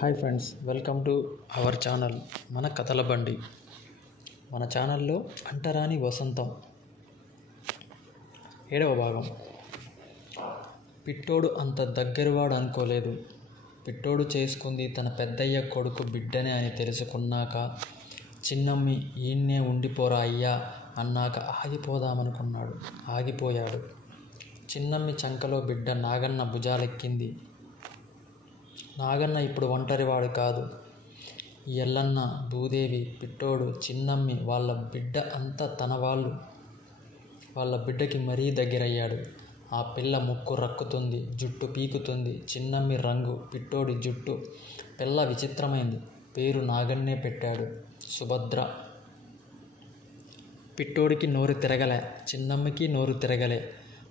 Hi friends, welcome to our channel మన కథల బండి. మన ఛానల్లో అంటరాని వసంతం 7వ భాగం. పిట్టోడు అంత దగ్గరవాడు అనుకోలేదు. పిట్టోడు చేసుకుంది తన పెద్దయ్య కొడుకు బిడ్డనే అని తెలుసుకున్నాక, చిన్నమ్మి ఈయన్నే ఉండిపోరా అయ్యా అన్నాక ఆగిపోదామనుకున్నాడు. ఆగిపోయాడు. చిన్నమ్మి చంకలో బిడ్డ నాగన్న భుజాలెక్కింది. నాగన్న ఇప్పుడు ఒంటరివాడు కాదు. ఎల్లన్న, భూదేవి, పిట్టోడు, చిన్నమ్మి, వాళ్ళ బిడ్డ అంతా తన వాళ్ళు. వాళ్ళ బిడ్డకి మరీ దగ్గరయ్యాడు. ఆ పిల్ల ముక్కు రక్కుతుంది, జుట్టు పీకుతుంది. చిన్నమ్మి రంగు, పిట్టోడి జుట్టు. పిల్ల విచిత్రమైంది. పేరు నాగన్నే పెట్టాడు, సుభద్ర. పిట్టోడికి నోరు తిరగలే, చిన్నమ్మికి నోరు తిరగలే.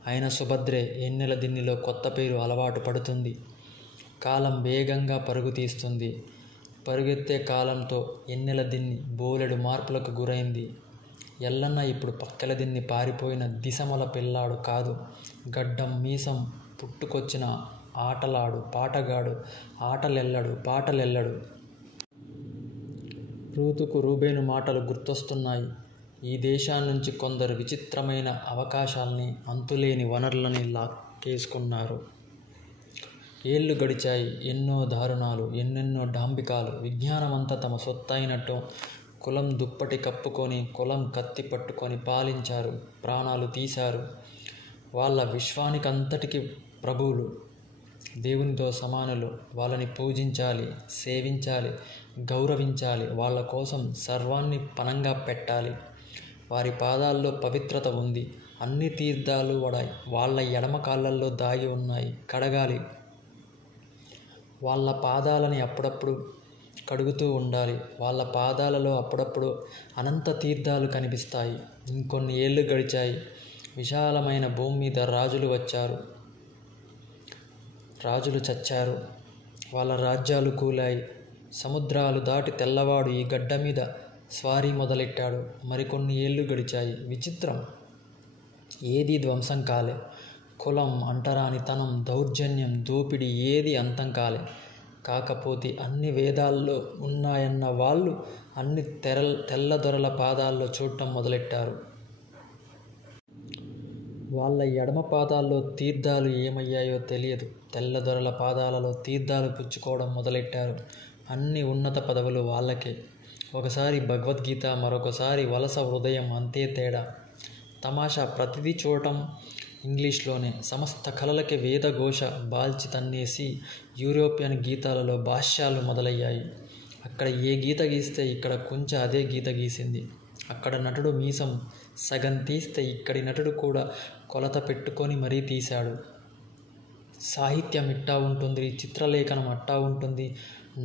అయిన సుభద్రే. ఎన్నెల దిన్నిలో కొత్త పేరు అలవాటు పడుతుంది. కాలం వేగంగా పరుగు తీస్తుంది. పరుగెత్తే కాలంతో ఎన్నెల దిన్ని బోలెడు మార్పులకు గురైంది. ఎల్లన్న ఇప్పుడు పక్కల దిన్ని పారిపోయిన దిశమల పిల్లాడు కాదు. గడ్డం మీసం పుట్టుకొచ్చిన ఆటలాడు, పాటగాడు. ఆటలెల్లడు, పాటలెల్లడు. రూతుకు రూబేను మాటలు గుర్తొస్తున్నాయి. ఈ దేశాన్నుంచి కొందరు విచిత్రమైన అవకాశాల్ని, అంతులేని వనరులని లాక్కేసుకున్నారు. ఏళ్ళు గడిచాయి. ఎన్నో దారుణాలు, ఎన్నెన్నో డాంబికాలు. విజ్ఞానమంతా తమ సొత్తైనట్టు కులం దుప్పటి కప్పుకొని, కులం కత్తి పట్టుకొని పాలించారు, ప్రాణాలు తీశారు. వాళ్ళ విశ్వానికంతటికి ప్రభువులు, దేవునితో సమానులు. వాళ్ళని పూజించాలి, సేవించాలి, గౌరవించాలి. వాళ్ళ కోసం సర్వాన్ని పణంగా పెట్టాలి. వారి పాదాల్లో పవిత్రత ఉంది. అన్ని తీర్థాలు వాళ్ళ ఎడమ కాళ్ళల్లో దాగి ఉన్నాయి. కడగాలి. వాళ్ళ పాదాలని అప్పుడప్పుడు కడుగుతూ ఉండాలి. వాళ్ళ పాదాలలో అప్పుడప్పుడు అనంత తీర్థాలు కనిపిస్తాయి. ఇంకొన్ని ఏళ్ళు గడిచాయి. విశాలమైన భూమి మీద రాజులు వచ్చారు, రాజులు చచ్చారు. వాళ్ళ రాజ్యాలు కూలాయి. సముద్రాలు దాటి తెల్లవాడు ఈ గడ్డ మీద స్వారీ మొదలెట్టాడు. మరికొన్ని ఏళ్ళు గడిచాయి. విచిత్రం, ఏదీ ధ్వంసం కాలే. కులం, అంటరానితనం, దౌర్జన్యం, దోపిడీ ఏది అంతం కాలే. కాకపోతే అన్ని వేదాల్లో ఉన్నాయన్న వాళ్ళు అన్ని తెల్లదొరల పాదాల్లో చూడటం మొదలెట్టారు. వాళ్ళ ఎడమ పాదాల్లో తీర్థాలు ఏమయ్యాయో తెలియదు. తెల్లదొరల పాదాలలో తీర్థాలు పుచ్చుకోవడం మొదలెట్టారు. అన్ని ఉన్నత పదవులు వాళ్ళకే. ఒకసారి భగవద్గీత, మరొకసారి వలస హృదయం. అంతే తేడా. తమాషా, ప్రతిదీ చూడటం ఇంగ్లీష్లోనే. సమస్త కళలకి వేదఘోష బాల్చి తన్నేసి యూరోపియన్ గీతాలలో భాష్యాలు మొదలయ్యాయి. అక్కడ ఏ గీత గీస్తే ఇక్కడ కుంచె అదే గీత గీసింది. అక్కడ నటుడు మీసం సగం తీస్తే ఇక్కడి నటుడు కూడా కొలత పెట్టుకొని మరీ తీశాడు. సాహిత్యం ఇట్టా ఉంటుంది, చిత్రలేఖనం అట్టా ఉంటుంది,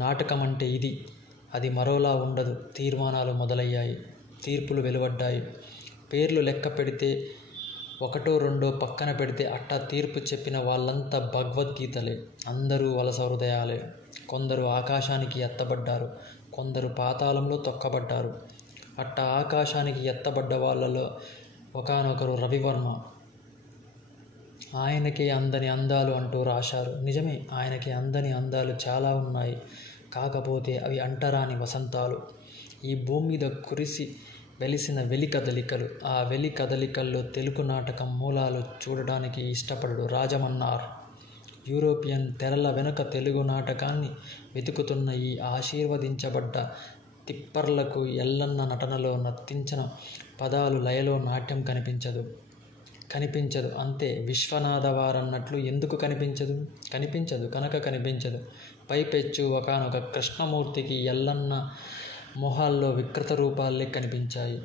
నాటకం అంటే ఇది, అది మరోలా ఉండదు. తీర్మానాలు మొదలయ్యాయి. తీర్పులు వెలువడ్డాయి. పేర్లు లెక్క పెడితే ఒకటో రెండో పక్కన పెడితే అట్టా తీర్పు చెప్పిన వాళ్ళంతా భగవద్గీతలే. అందరూ వలస హృదయాలే. కొందరు ఆకాశానికి ఎత్తబడ్డారు, కొందరు పాతాళంలో తొక్కబడ్డారు. అట్టా ఆకాశానికి ఎత్తబడ్డ వాళ్ళలో ఒకానొకరు రవివర్మ. ఆయనకే అందని అందాలు అంటూ రాశారు. నిజమే, ఆయనకి అందని అందాలు చాలా ఉన్నాయి. కాకపోతే అవి అంటరాని వసంతాలు. ఈ భూమి మీద కురిసి వెలిసిన వెలి కదలికలు. ఆ వెలి కదలికల్లో తెలుగు నాటకం మూలాలు చూడడానికి ఇష్టపడడు రాజమన్నార్. యూరోపియన్ తెరల వెనుక తెలుగు నాటకాన్ని వెతుకుతున్న ఈ ఆశీర్వదించబడ్డ తిప్పర్లకు ఎల్లన్న నటనలో నర్తించిన పదాలు లయలో నాట్యం కనిపించదు. అంతే. విశ్వనాథవారన్నట్లు ఎందుకు కనిపించదు? కనిపించదు. పైపెచ్చు ఒకానొక కృష్ణమూర్తికి ఎల్లన్న మొహాల్లో వికృత రూపాలే కనిపించాయి.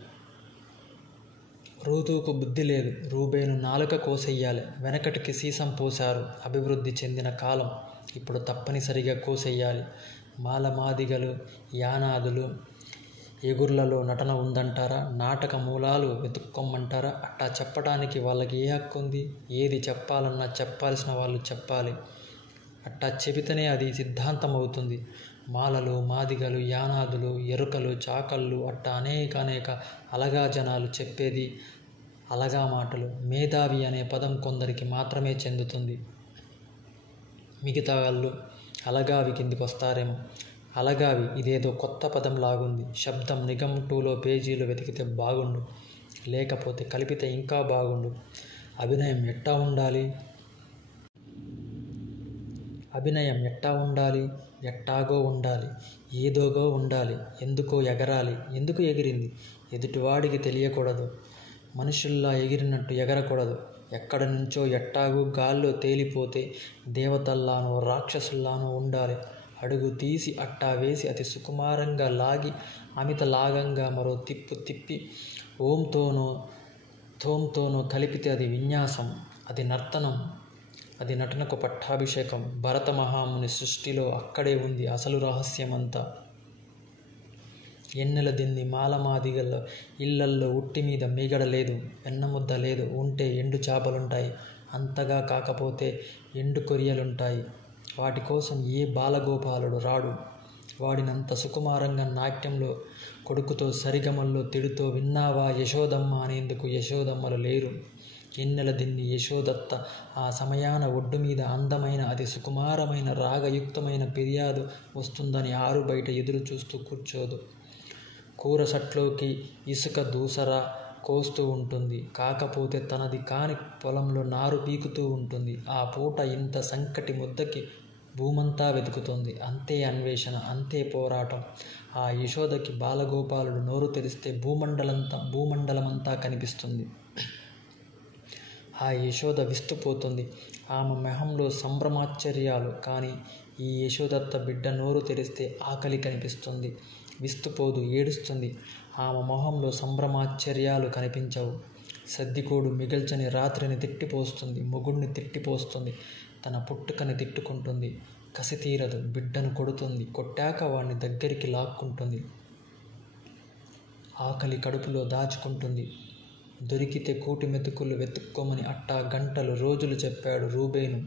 రూతుకు బుద్ధి లేదు. రూబేను నాలుక కోసెయ్యాలి. వెనకటికి సీసం పోశారు. అభివృద్ధి చెందిన కాలం. ఇప్పుడు తప్పనిసరిగా కోసెయ్యాలి. మాలమాదిగలు, యానాదులు, ఎగుర్లలో నటన ఉందంటారా? నాటక మూలాలు వెతుక్కోమంటారా? అట్టా చెప్పడానికి వాళ్ళకి ఏ హక్కు ఉంది? ఏది చెప్పాలన్నా చెప్పాల్సిన వాళ్ళు చెప్పాలి. అట్టా చెబితేనే అది సిద్ధాంతం అవుతుంది. మాలలు, మాదిగలు, యానాదులు, ఎరుకలు, చాకళ్ళు అట్టా అనేక అలగా జనాలు చెప్పేది అలగా మాటలు. మేధావి అనే పదం కొందరికి మాత్రమే చెందుతుంది. మిగతా వాళ్ళు అలగావి కిందికొస్తారేమో. అలగావి ఇదేదో కొత్త పదం లాగుంది. శబ్దం నిఘంటువులో పేజీలు వెతికితే బాగుండు, లేకపోతే కలిపితే ఇంకా బాగుండు. అభినయం ఎట్టా ఉండాలి? అభినయం ఎట్టా ఉండాలి? ఎట్టాగో ఉండాలి, ఏదోగో ఉండాలి. ఎందుకో ఎగరాలి. ఎందుకు ఎగిరింది? ఎదుటివాడికి తెలియకూడదు. మనుషుల్లా ఎగిరినట్టు ఎగరకూడదు. ఎక్కడి నుంచో ఎట్టాగూ గాల్లో తేలిపోతే దేవతల్లానో రాక్షసుల్లానో ఉండాలి. అడుగు తీసి అట్టా వేసి అతి సుకుమారంగా లాగి అమిత లాగంగా మరో తిప్పు తిప్పి ఓంతోనో థోంతోనో కలిపితే అది విన్యాసం, అది నర్తనం, అది నటనకు పట్టాభిషేకం. భరత మహాముని సృష్టిలో అక్కడే ఉంది అసలు రహస్యమంతా. ఎన్నెల దిన్ని మాలమాదిగల ఇళ్లల్లో ఉట్టి మీద మిగడ లేదు, వెన్నముద్ద లేదు. ఉంటే ఎండు చేపలుంటాయి, అంతగా కాకపోతే ఎండు కొరియలుంటాయి. వాటి కోసం ఏ బాలగోపాలుడు రాడు. వాడినంత సుకుమారంగా నాట్యంలో కొడుకుతో సరిగమల్లో తిడుతో విన్నావా యశోదమ్మ అనేందుకు యశోదమ్మలు లేరు. ఎన్నెల దిన్ని యశోదత్త ఆ సమయాన ఒడ్డు మీద అందమైన అతి సుకుమారమైన రాగయుక్తమైన ఫిర్యాదు వస్తుందని ఆరు బయట ఎదురు చూస్తూ కూర్చోదు. కూరసట్లోకి ఇసుక దూసరా కోస్తూ ఉంటుంది. కాకపోతే తనది కాని పొలంలో నారు పీకుతూ ఉంటుంది. ఆ పూట ఇంత సంకటి ముద్దకి భూమంతా వెతుకుతుంది. అంతే అన్వేషణ, అంతే పోరాటం. ఆ యశోదకి బాలగోపాలుడు నోరు తెరిస్తే భూమండలమంతా కనిపిస్తుంది. ఆ యశోద విస్తుపోతుంది. ఆమె మొహంలో సంభ్రమాశ్చర్యాలు. కానీ ఈ యశోదత్త బిడ్డ నోరు తెరిస్తే ఆకలి కనిపిస్తుంది. విస్తుపోదు, ఏడుస్తుంది. ఆమె మొహంలో సంభ్రమాశ్చర్యాలు కనిపించవు. సద్దికోడు మిగల్చని రాత్రిని తిట్టిపోస్తుంది, మొగుణ్ణి తిట్టిపోస్తుంది, తన పుట్టుకని తిట్టుకుంటుంది. కసి తీరదు, బిడ్డను కొడుతుంది. కొట్టాక వాణ్ణి దగ్గరికి లాక్కుంటుంది. ఆకలి కడుపులో దాచుకుంటుంది. దొరికితే కూటి మెతుకులు వెతుక్కోమని అట్టా గంటలు రోజులు చెప్పాడు రూబేను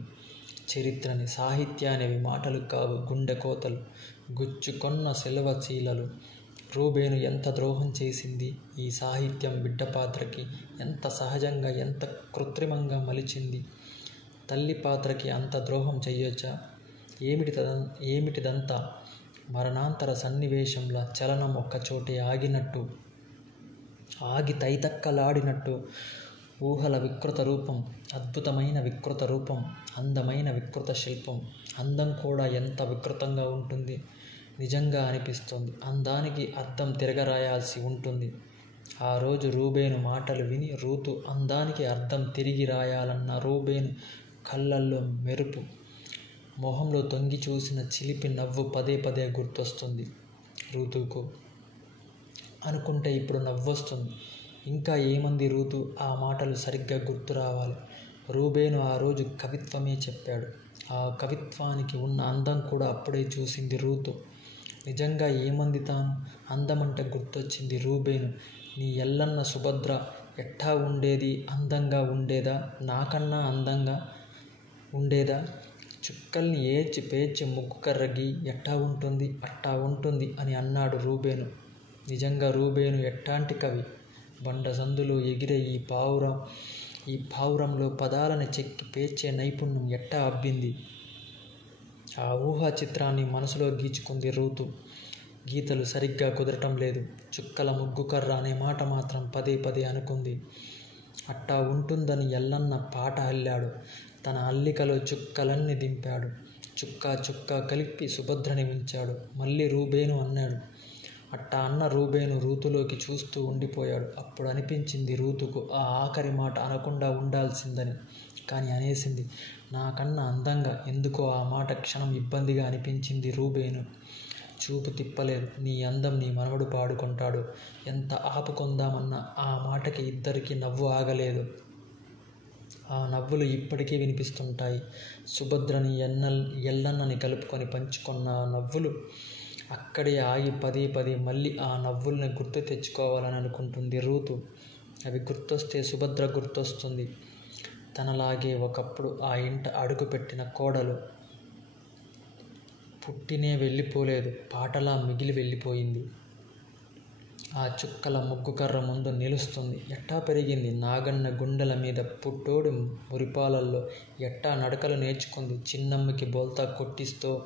చరిత్రని. సాహిత్యానివి మాటలు కావు, గుండె కోతలు, గుచ్చుకొన్న సెలవ చీలలు. రూబేను ఎంత ద్రోహం చేసింది ఈ సాహిత్యం బిడ్డ పాత్రకి. ఎంత సహజంగా, ఎంత కృత్రిమంగా మలిచింది. తల్లి పాత్రకి అంత ద్రోహం చెయ్యొచ్చా? ఏమిటిదంతా? మరణాంతర సన్నివేశంలా చలనం ఒక్కచోటే ఆగినట్టు, ఆగి తైతక్కలాడినట్టు. ఊహల వికృత రూపం, అద్భుతమైన వికృత రూపం, అందమైన వికృత శిల్పం. అందం కూడా ఎంత వికృతంగా ఉంటుంది నిజంగా అనిపిస్తుంది. అందానికి అర్థం తిరగరాయాల్సి ఉంటుంది. ఆ రోజు రూబేను మాటలు విని రూతు అందానికి అర్థం తిరిగి రాయాలన్న రూబేను కళ్ళల్లో మెరుపు, మొహంలో తొంగి చూసిన చిలిపి నవ్వు పదే పదే గుర్తొస్తుంది రూతుకు. అనుకుంటే ఇప్పుడు నవ్వొస్తుంది. ఇంకా ఏమంది రూతు? ఆ మాటలు సరిగ్గా గుర్తు రావాలి. రూబేను ఆ రోజు కవిత్వమే చెప్పాడు. ఆ కవిత్వానికి ఉన్న అందం కూడా అప్పుడే చూసింది రూతు. నిజంగా ఏమంది తాను? అందమంటే గుర్తొచ్చింది రూబేను. నీ ఎల్లన్న సుభద్ర ఎట్టా ఉండేది? అందంగా ఉండేదా? నాకన్నా అందంగా ఉండేదా? చుక్కల్ని ఏడ్చి పేర్చి ముగ్గు కర్రగి ఎట్టా ఉంటుంది? అట్టా ఉంటుంది అని అన్నాడు రూబేను. నిజంగా రూబేను ఎట్టాంటి కవి! బండ సందులో ఎగిరే ఈ పావురంలో పదాలని చెక్కి పేర్చే నైపుణ్యం ఎట్టా అబ్బింది? ఆ ఊహా చిత్రాన్ని మనసులో గీచుకుంది రూతు. గీతలు సరిగ్గా కుదరటం లేదు. చుక్కల ముగ్గు కర్ర అనే మాట మాత్రం పదే పదే అనుకుంది. అట్టా ఉంటుందని ఎల్లన్న పాట అల్లాడు. తన అల్లికలో చుక్కలన్నీ దింపాడు. చుక్క చుక్క కలిపి సుభద్రని ఉంచాడు. మళ్ళీ రూబేను అన్నాడు. అట్టా అన్న రూబేను రూతులోకి చూస్తూ ఉండిపోయాడు. అప్పుడు అనిపించింది రూతుకు ఆ ఆఖరి మాట అనకుండా ఉండాల్సిందని. కానీ అనేసింది. నాకన్నా అందంగా. ఎందుకో ఆ మాట క్షణం ఇబ్బందిగా అనిపించింది రూబేను. చూపు తిప్పలేదు. నీ అందం నీ మనవడు పాడుకుంటాడు. ఎంత ఆపుకొందామన్నా ఆ మాటకి ఇద్దరికీ నవ్వు ఆగలేదు. ఆ నవ్వులు ఇప్పటికీ వినిపిస్తుంటాయి. సుభద్రని ఎల్లన్నని కలుపుకొని పంచుకున్న ఆ నవ్వులు అక్కడే ఆగి పదే పదే మళ్ళీ ఆ నవ్వుల్ని గుర్తు తెచ్చుకోవాలని అనుకుంటుంది రూతు. అవి గుర్తొస్తే సుభద్ర గుర్తొస్తుంది. తనలాగే ఒకప్పుడు ఆ ఇంట అడుగుపెట్టిన కోడలు. పుట్టినే వెళ్ళిపోలేదు, పాటలా మిగిలి వెళ్ళిపోయింది. ఆ చుక్కల ముగ్గు కర్ర ముందు నిలుస్తుంది. ఎట్టా పెరిగింది నాగన్న గుండెల మీద పుట్టోడు మురిపాలల్లో ఎట్టా నడకలు నేర్చుకుంది. చిన్నమ్మకి బోల్తా కొట్టిస్తూ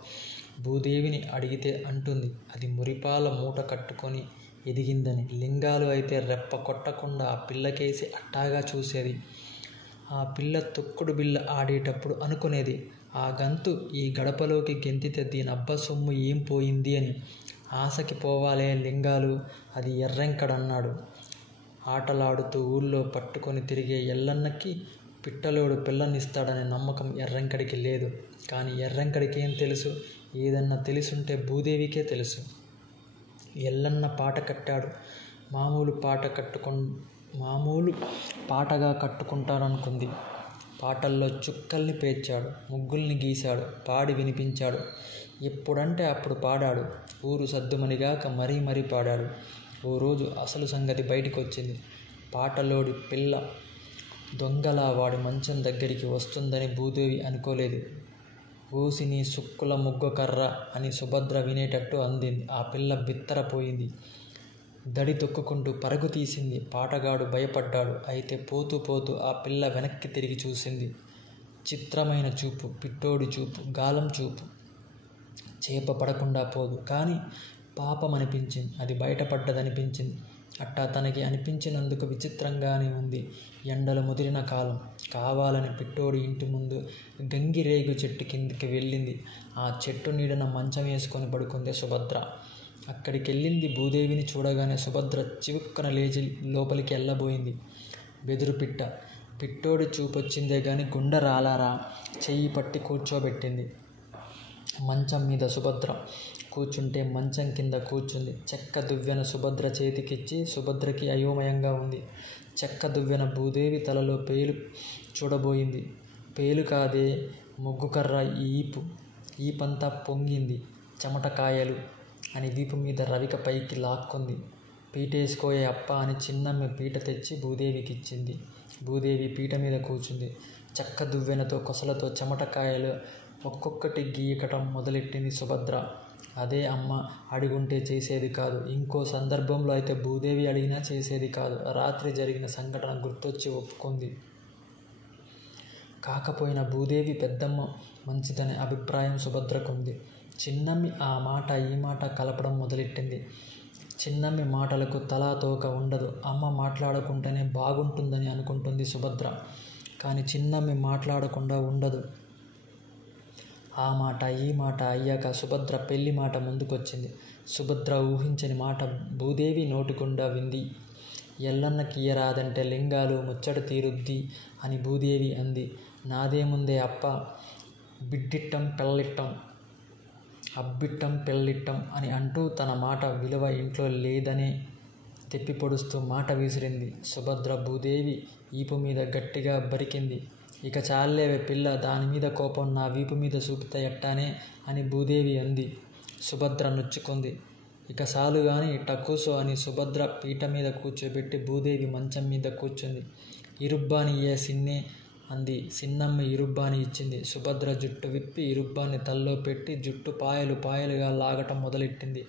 భూదేవిని అడిగితే అంటుంది అది మురిపాల మూట కట్టుకొని ఎదిగిందని. లింగాలు అయితే రెప్ప కొట్టకుండా ఆ పిల్లకేసి అట్టాగా చూసేది. ఆ పిల్ల తొక్కుడు బిళ్ళ ఆడేటప్పుడు అనుకునేది ఆ గంతు ఈ గడపలోకి గెంతితే దీనబ్బ సొమ్ము ఏం పోయింది అని. ఆశకి పోవాలే లింగాలు, అది ఎర్రెంకడన్నాడు. ఆటలాడుతూ ఊళ్ళో పట్టుకొని తిరిగే ఎల్లన్నకి పిట్టలోడు పిల్లనిస్తాడనే నమ్మకం ఎర్రెంకడికి లేదు. కానీ ఎర్రెంకడికేం తెలుసు? ఏదన్నా తెలుసుంటే భూదేవికే తెలుసు. ఎల్లన్న పాట కట్టాడు. మామూలు పాటగా కట్టుకుంటాడనుకుంది. పాటల్లో చుక్కల్ని పేర్చాడు, ముగ్గుల్ని గీశాడు, పాడి వినిపించాడు. ఎప్పుడంటే అప్పుడు పాడాడు. ఊరు సద్దుమణిగాక మరీ పాడాడు. ఓ రోజు అసలు సంగతి బయటికొచ్చింది. పాటలోడి పిల్ల దొంగలా వాడి మంచం దగ్గరికి వస్తుందని భూదేవి అనుకోలేదు. ఓసి నీ సుక్కుల ముగ్గ కర్ర అని సుభద్ర వినేటట్టు అందింది. ఆ పిల్ల బిత్తరపోయింది. దడి తొక్కుకుంటూ పరుగు తీసింది. పాటగాడు భయపడ్డాడు. అయితే పోతూ ఆ పిల్ల వెనక్కి తిరిగి చూసింది. చిత్రమైన చూపు, పిట్టోడి చూపు, గాలం చూపు. చేప పడకుండా పోదు. కానీ పాపమనిపించింది. అది బయటపడ్డదనిపించింది. అట్టా తనకి అనిపించినందుకు విచిత్రంగానే ఉంది. ఎండలు ముదిరిన కాలం. కావాలని పిట్టోడి ఇంటి ముందు గంగిరేగు చెట్టు కిందికి వెళ్ళింది. ఆ చెట్టు నీడన మంచం వేసుకొని పడుకుంది సుభద్ర. అక్కడికెళ్ళింది భూదేవిని చూడగానే సుభద్ర చివుక్కన లేచి లోపలికి వెళ్ళబోయింది. బెదురు పిట్ట. పిట్టోడి చూపొచ్చిందే గాని గుండె రాలారా. చెయ్యి పట్టి కూర్చోబెట్టింది. మంచం మీద సుభద్ర కూర్చుంటే మంచం కింద కూర్చుంది. చెక్క దువ్వెన సుభద్ర చేతికిచ్చి సుభద్రకి అయోమయంగా ఉంది. చెక్క దువ్వెన భూదేవి తలలో పేలు చూడబోయింది. పేలు కాదే, ముగ్గుకర్ర ఈపంతా పొంగింది. చెమటకాయలు అని వీపు మీద రవిక పైకి లాక్కుంది. పీటేసుకోయే అప్ప అని చిన్నమ్మ పీట తెచ్చి భూదేవికిచ్చింది. భూదేవి పీట మీద కూర్చుంది. చెక్క దువ్వెనతో కొసలతో చెమటకాయలు ఒక్కొక్కటి గీయకటం మొదలెట్టింది సుభద్ర. అదే అమ్మ అడుగుంటే చేసేది కాదు. ఇంకో సందర్భంలో అయితే భూదేవి అడిగినా చేసేది కాదు. రాత్రి జరిగిన సంఘటన గుర్తొచ్చి ఒప్పుకుంది. కాకపోయినా భూదేవి పెద్దమ్మ మంచిదనే అభిప్రాయం సుభద్రకుంది. చిన్నమ్మి ఆ మాట ఈ మాట కలపడం మొదలెట్టింది. చిన్నమ్మి మాటలకు తలా తోక ఉండదు. అమ్మ మాట్లాడకుంటేనే బాగుంటుందని అనుకుంటుంది సుభద్ర. కానీ చిన్నమ్మి మాట్లాడకుండా ఉండదు. ఆ మాట ఈ మాట అయ్యాక సుభద్ర పెళ్లి మాట ముందుకొచ్చింది. సుభద్ర ఊహించని మాట భూదేవి నోటిగుండా వింది. ఎల్లన్నకి ఇయ్యరాదంటే లింగాలు ముచ్చట తీరుద్ది అని భూదేవి అంది. నాదేముందే అప్ప, బిడ్డిట్టం పెళ్ళిట్టం, అబ్బిట్టం పెళ్ళిట్టం అని అంటూ తన మాట విలువ ఇంట్లో లేదనే తెప్పి పొడుస్తూ మాట విసిరింది. సుభద్ర భూదేవి ఈపు మీద గట్టిగా బరికింది. ఇక చాలేవే పిల్ల, దానిమీద కోపం నా వీపు మీద చూపితే ఎట్టానే అని భూదేవి అంది. సుభద్ర నొచ్చుకుంది. ఇక సాలుగాని టక్కుసో అని సుభద్ర పీట మీద కూర్చోబెట్టి భూదేవి మంచం మీద కూర్చుంది. ఇరుబ్బాని ఏ సిన్నే అంది. సిన్నమ్మ ఇరుబ్బాని ఇచ్చింది. సుభద్ర జుట్టు విప్పి ఇరుబ్బాన్ని తల్లో పెట్టి జుట్టు పాయలుగా లాగటం మొదలెట్టింది.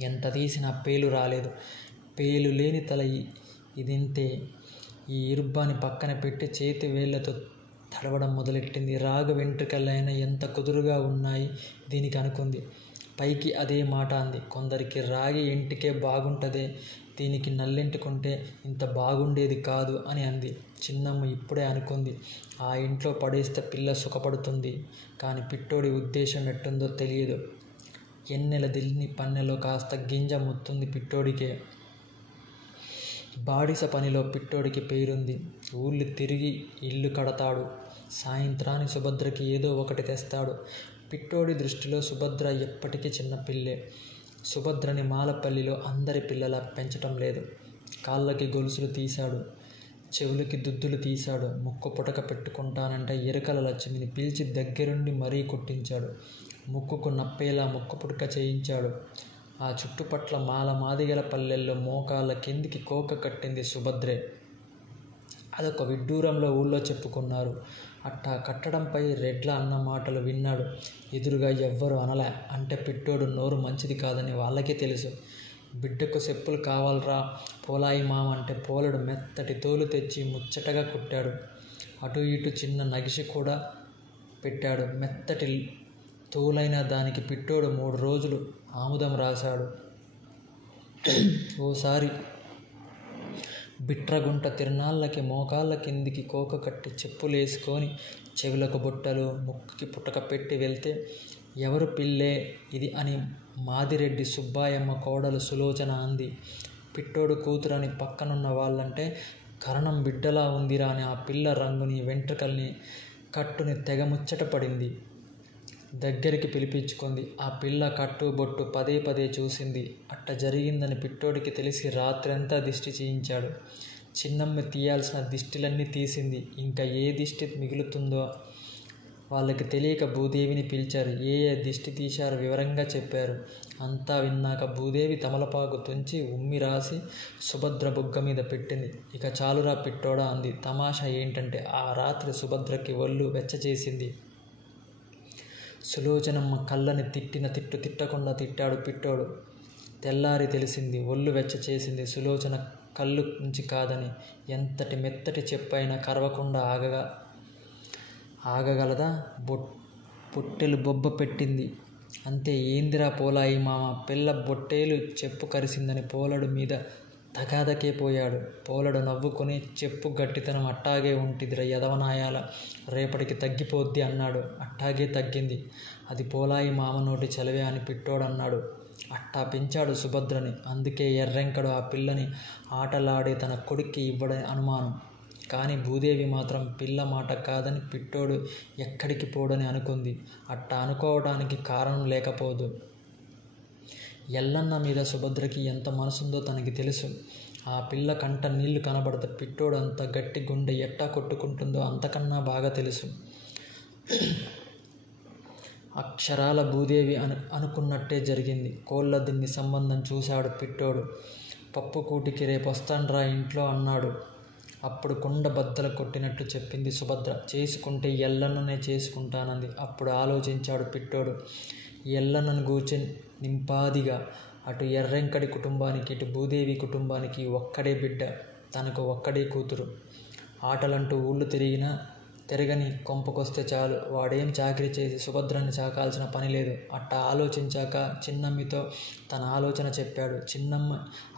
ఎంత తీసినా పేలు రాలేదు. పేలు లేని తల ఇదింతే. ఈ ఇరుబ్బాని పక్కన పెట్టి చేతి వేళ్లతో తడవడం మొదలెట్టింది. రాగ వెంట్రుకలైనా ఎంత కుదురుగా ఉన్నాయి దీనికి అనుకుంది. పైకి అదే మాట అంది. కొందరికి రాగి ఎంటికే బాగుంటుందే, దీనికి నల్లెంటుకుంటే ఇంత బాగుండేది కాదు అని అంది. చిన్నమ్మ ఇప్పుడే అనుకుంది, ఆ ఇంట్లో పడేస్తే పిల్ల సుఖపడుతుంది. కానీ పిట్టోడి ఉద్దేశం ఎట్టుందో తెలియదు. ఎన్నెల దిల్ని పన్నెలో కాస్త గింజ ముత్తుంది పిట్టోడికే. బాడిస పనిలో పిట్టోడికి పేరుంది. ఊళ్ళు తిరిగి ఇల్లు కడతాడు. సాయంత్రాన్ని సుభద్రకి ఏదో ఒకటి తెస్తాడు. పిట్టోడి దృష్టిలో సుభద్ర ఎప్పటికీ చిన్నపిల్లే. సుభద్రని మాలపల్లిలో అందరి పిల్లలా పెంచటం లేదు. కాళ్ళకి గొలుసులు తీశాడు, చెవులకి దుద్దులు తీశాడు. ముక్కు పుటక పెట్టుకుంటానంటే ఎరుకల లక్ష్మిని పిలిచి దగ్గరుండి మరీ కొట్టించాడు. ముక్కుకు నప్పేలా ముక్కు పుటక చేయించాడు. ఆ చుట్టుపట్ల మాదిగల పల్లెల్లో మోకాళ్ళ కిందికి కోక కట్టింది సుభద్రే. అదొక విడ్డూరంలో ఊళ్ళో చెప్పుకున్నారు. అట్టా కట్టడంపై రెడ్ల అన్న మాటలు విన్నాడు. ఎదురుగా ఎవ్వరు అనలే. అంటే పిట్టోడు నోరు మంచిది కాదని వాళ్ళకే తెలుసు. బిడ్డకు చెప్పులు కావాలరా పోలాయి మామ అంటే పోలడు మెత్తటి తోలు తెచ్చి ముచ్చటగా కుట్టాడు. అటు ఇటు చిన్న నగిషి కూడా పెట్టాడు. మెత్తటి తోలైన దానికి పిట్టోడు 3 రోజులు ఆముదం రాశాడు. ఓసారి బిట్రగుంట తిరునాళ్ళకి మోకాళ్ళ కిందికి కోక కట్టి చెప్పులేసుకొని చెవులకు బుట్టలు ముక్కుకి పుటక పెట్టి వెళ్తే ఎవరు పిల్లే ఇది అని మాదిరెడ్డి సుబ్బాయమ్మ కోడలు సులోచన అంది. పిట్టోడు కూతురని పక్కనున్న వాళ్ళంటే కరణం బిడ్డలా ఉందిరా అని ఆ పిల్ల రంగుని వెంట్రుకల్ని కట్టుని తెగ ముచ్చట పడింది. దగ్గరికి పిలిపించుకుంది. ఆ పిల్ల కట్టు బొట్టు పదే పదే చూసింది. అట్ట జరిగిందని పిట్టోడికి తెలిసి రాత్రంతా దిష్టి చేయించాడు. చిన్నమ్మ తీయాల్సిన దిష్టిలన్నీ తీసింది. ఇంకా ఏ దిష్టి మిగులుతుందో వాళ్ళకి తెలియక భూదేవిని పిలిచారు. ఏ దిష్టి తీశారో వివరంగా చెప్పారు. అంతా విన్నాక భూదేవి తమలపాకు తుంచి ఉమ్మి రాసి సుభద్ర బుగ్గ మీద పెట్టింది. ఇక చాలురా పిట్టోడా అంది. తమాషా ఏంటంటే ఆ రాత్రి సుభద్రకి ఒళ్ళు వెచ్చ చేసింది. సులోచనమ్మ కళ్ళని తిట్టిన తిట్టు తిట్టకుండా తిట్టాడు పిట్టోడు. తెల్లారి తెలిసింది ఒళ్ళు వెచ్చ చేసింది సులోచన కళ్ళు నుంచి కాదని. ఎంతటి మెత్తటి చెప్పైనా కరవకుండా ఆగగలదా? పొట్టెలు బొబ్బ పెట్టింది అంతే. ఏందిరా పోలాయి మామ పిల్ల బొట్టేలు చెప్పు కరిసిందని పోలడు మీద తగాదకే పోయాడు. పోలడు నవ్వుకొని చెప్పు గట్టితనం అట్టాగే ఉంటిదిరా యదవనాయాల రేపటికి తగ్గిపోద్ది అన్నాడు. అట్టాగే తగ్గింది. అది పోలాయి మామ నోటి చలవే అని పిట్టోడన్నాడు. అట్టా పెంచాడు సుభద్రని. అందుకే ఎర్రెంకడు ఆ పిల్లని ఆటలాడే తన కొడుక్కి ఇవ్వడని అనుమానం. కానీ భూదేవి మాత్రం పిల్ల మాట కాదని పిట్టోడు ఎక్కడికి పోడని అనుకుంది. అట్టా అనుకోవడానికి కారణం లేకపోదు. ఎల్లన్న మీద సుభద్రకి ఎంత మనసుందో తనకి తెలుసు. ఆ పిల్ల కంట నీళ్లు కనబడత పిట్టోడు అంత గట్టి గుండె ఎట్టా కొట్టుకుంటుందో అంతకన్నా బాగా తెలుసు. అక్షరాల భూదేవి అనుకున్నట్టే జరిగింది. కోళ్ళ దిన్ని సంబంధం చూశాడు పిట్టోడు. పప్పు కూటికి రేపు వస్తాన్రా ఇంట్లో అన్నాడు. అప్పుడు కుండ బద్దలు కొట్టినట్టు చెప్పింది సుభద్ర. చేసుకుంటే ఎల్లన్ననే చేసుకుంటానంది. అప్పుడు ఆలోచించాడు పిట్టోడు. ఎల్లన్నను గూర్చి నింపాదిగా. అటు ఎర్రెంకడి కుటుంబానికి ఇటు భూదేవి కుటుంబానికి ఒక్కడే బిడ్డ. తనకు ఒక్కడే కూతురు. ఆటలంటూ ఊళ్ళు తిరగని కొంపకొస్తే చాలు వాడేం చాకిరీ చేసి సుభద్రని చాకాల్సిన పని లేదు. అట్టా ఆలోచించాక చిన్నమ్మితో తన ఆలోచన చెప్పాడు. చిన్నమ్మ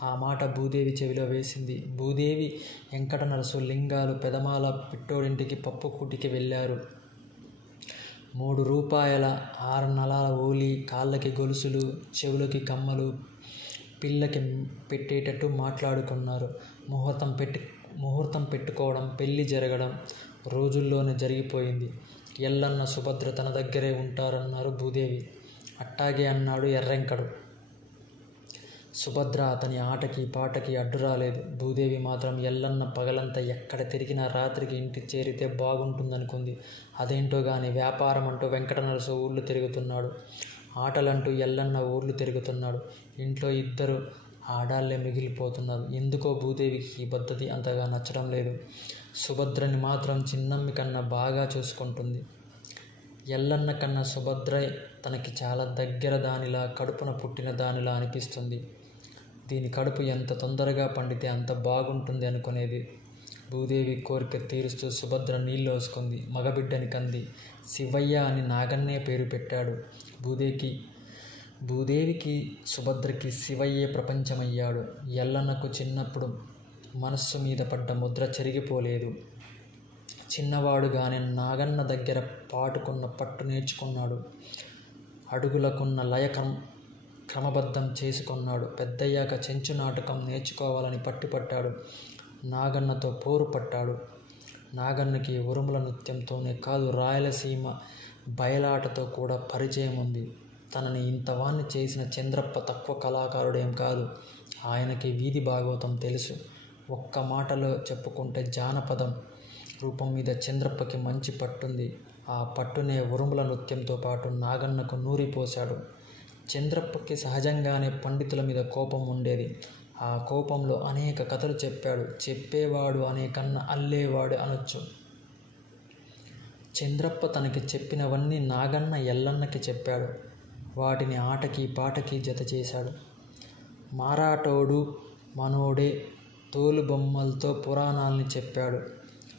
ఆ మాట భూదేవి చెవిలో వేసింది. భూదేవి వెంకటనరసు లింగాలు పెదమాల పిట్టోడింటికి పప్పు కూటికి వెళ్ళారు. 3 రూపాయల 6 నలాల ఊలి, కాళ్ళకి గొలుసులు, చెవులకి కమ్మలు పిల్లకి పెట్టేటట్టు మాట్లాడుకున్నారు. ముహూర్తం పెట్టుకోవడం పెళ్ళి జరగడం రోజుల్లోనే జరిగిపోయింది. ఎల్లన్న సుభద్ర తన దగ్గరే ఉంటారన్నారు భూదేవి. అట్టాగే అన్నాడు ఎర్రెంకడు. సుభద్ర అతని ఆటకి పాటకి అడ్డు రాలేదు. భూదేవి మాత్రం ఎల్లన్న పగలంతా ఎక్కడ తిరిగినా రాత్రికి ఇంటికి చేరితే బాగుంటుందనుకుంది. అదేంటో గాని వ్యాపారం అంటూ వెంకటనరసు ఊళ్ళు తిరుగుతున్నాడు. ఆటలంటూ ఎల్లన్న ఊళ్ళు తిరుగుతున్నాడు. ఇంట్లో 2 ఆడాళ్లే మిగిలిపోతున్నారు. ఎందుకో భూదేవికి ఈ పద్ధతి అంతగా నచ్చడం లేదు. సుభద్రని మాత్రం చిన్నమ్మి కన్నా బాగా చూసుకుంటుంది. ఎల్లన్న కన్నా సుభద్ర తనకి చాలా దగ్గర దానిలా, కడుపున పుట్టిన దానిలా అనిపిస్తుంది. దీని కడుపు ఎంత తొందరగా పండితే అంత బాగుంటుంది అనుకునేది. భూదేవి కోరిక తీరుస్తూ సుభద్ర నీళ్ళోసుకుంది. మగబిడ్డని కంది. శివయ్య అని నాగన్నే పేరు పెట్టాడు. భూదేవికి సుభద్రకి శివయ్యే ప్రపంచమయ్యాడు. ఎల్లన్నకు చిన్నప్పుడు మనస్సు మీద పడ్డ ముద్ర చెరిగిపోలేదు. చిన్నవాడుగానే నాగన్న దగ్గర పాటుకున్న పట్టు నేర్చుకున్నాడు. అడుగులకున్న లయ క్రమబద్ధం చేసుకున్నాడు. పెద్దయ్యాక చెంచు నాటకం నేర్చుకోవాలని పట్టుపట్టాడు. నాగన్నతో పోరు పట్టాడు. నాగన్నకి ఉరుముల నృత్యంతోనే కాదు రాయలసీమ బయలాటతో కూడా పరిచయం ఉంది. తనని ఇంతవాన్ని చేసిన చంద్రప్ప తక్కువ కళాకారుడేం కాదు. ఆయనకి వీధి భాగవతం తెలుసు. ఒక్క మాటలో చెప్పుకుంటే జానపదం రూపం మీద చంద్రప్పకి మంచి పట్టుంది. ఆ పట్టునే ఉరుముల నృత్యంతో పాటు నాగన్నకు నూరిపోశాడు. చంద్రప్పకి సహజంగానే పండితుల మీద కోపం ఉండేది. ఆ కోపంలో అనేక కథలు చెప్పాడు. చెప్పేవాడు అనే కన్నా అల్లేవాడు అనొచ్చు. చంద్రప్ప తనకి చెప్పినవన్నీ నాగన్న ఎల్లన్నకి చెప్పాడు. వాటిని ఆటకి పాటకి జత చేశాడు. మారాటోడు మనోడే తోలుబొమ్మలతో పురాణాల్ని చెప్పాడు.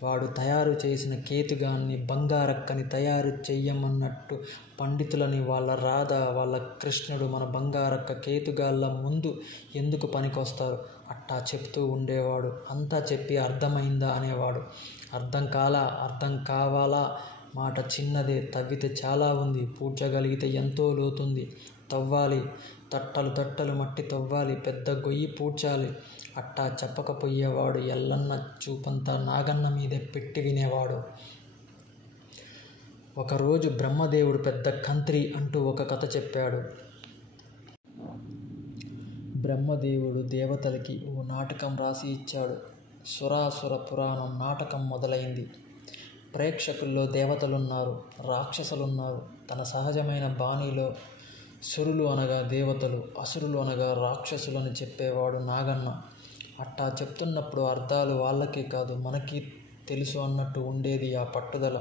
వాడు తయారు చేసిన కేతుగాన్ని బంగారక్కని తయారు చెయ్యమన్నట్టు పండితులని వాళ్ళ రాధ వాళ్ళ కృష్ణుడు మన బంగారక్క కేతుగాళ్ళ ముందు ఎందుకు పనికొస్తారు అట్టా చెప్తూ ఉండేవాడు. అంతా చెప్పి అర్థమైందా అనేవాడు. అర్థం కావాలా మాట చిన్నదే, తవ్వితే చాలా ఉంది, పూడ్చగలిగితే ఎంతో లోతుంది. తవ్వాలి, తట్టలు మట్టి తవ్వాలి, పెద్ద గొయ్యి పూడ్చాలి. అట్టా చెప్పకపోయేవాడు. ఎల్లన్న చూపంతా నాగన్న మీదే పెట్టి వినేవాడు. ఒకరోజు బ్రహ్మదేవుడు పెద్ద కంత్రి అంటూ ఒక కథ చెప్పాడు. బ్రహ్మదేవుడు దేవతలకి ఓ నాటకం రాసి ఇచ్చాడు. సురాసుర పురాణం నాటకం మొదలైంది. ప్రేక్షకుల్లో దేవతలున్నారు, రాక్షసులున్నారు. తన సహజమైన బాణీలో సురులు అనగా దేవతలు, అసురులు అనగా రాక్షసులని చెప్పేవాడు నాగన్న. అట్టా చెప్తున్నప్పుడు అర్థాలు వాళ్ళకే కాదు మనకి తెలుసు అన్నట్టు ఉండేది ఆ పట్టుదల.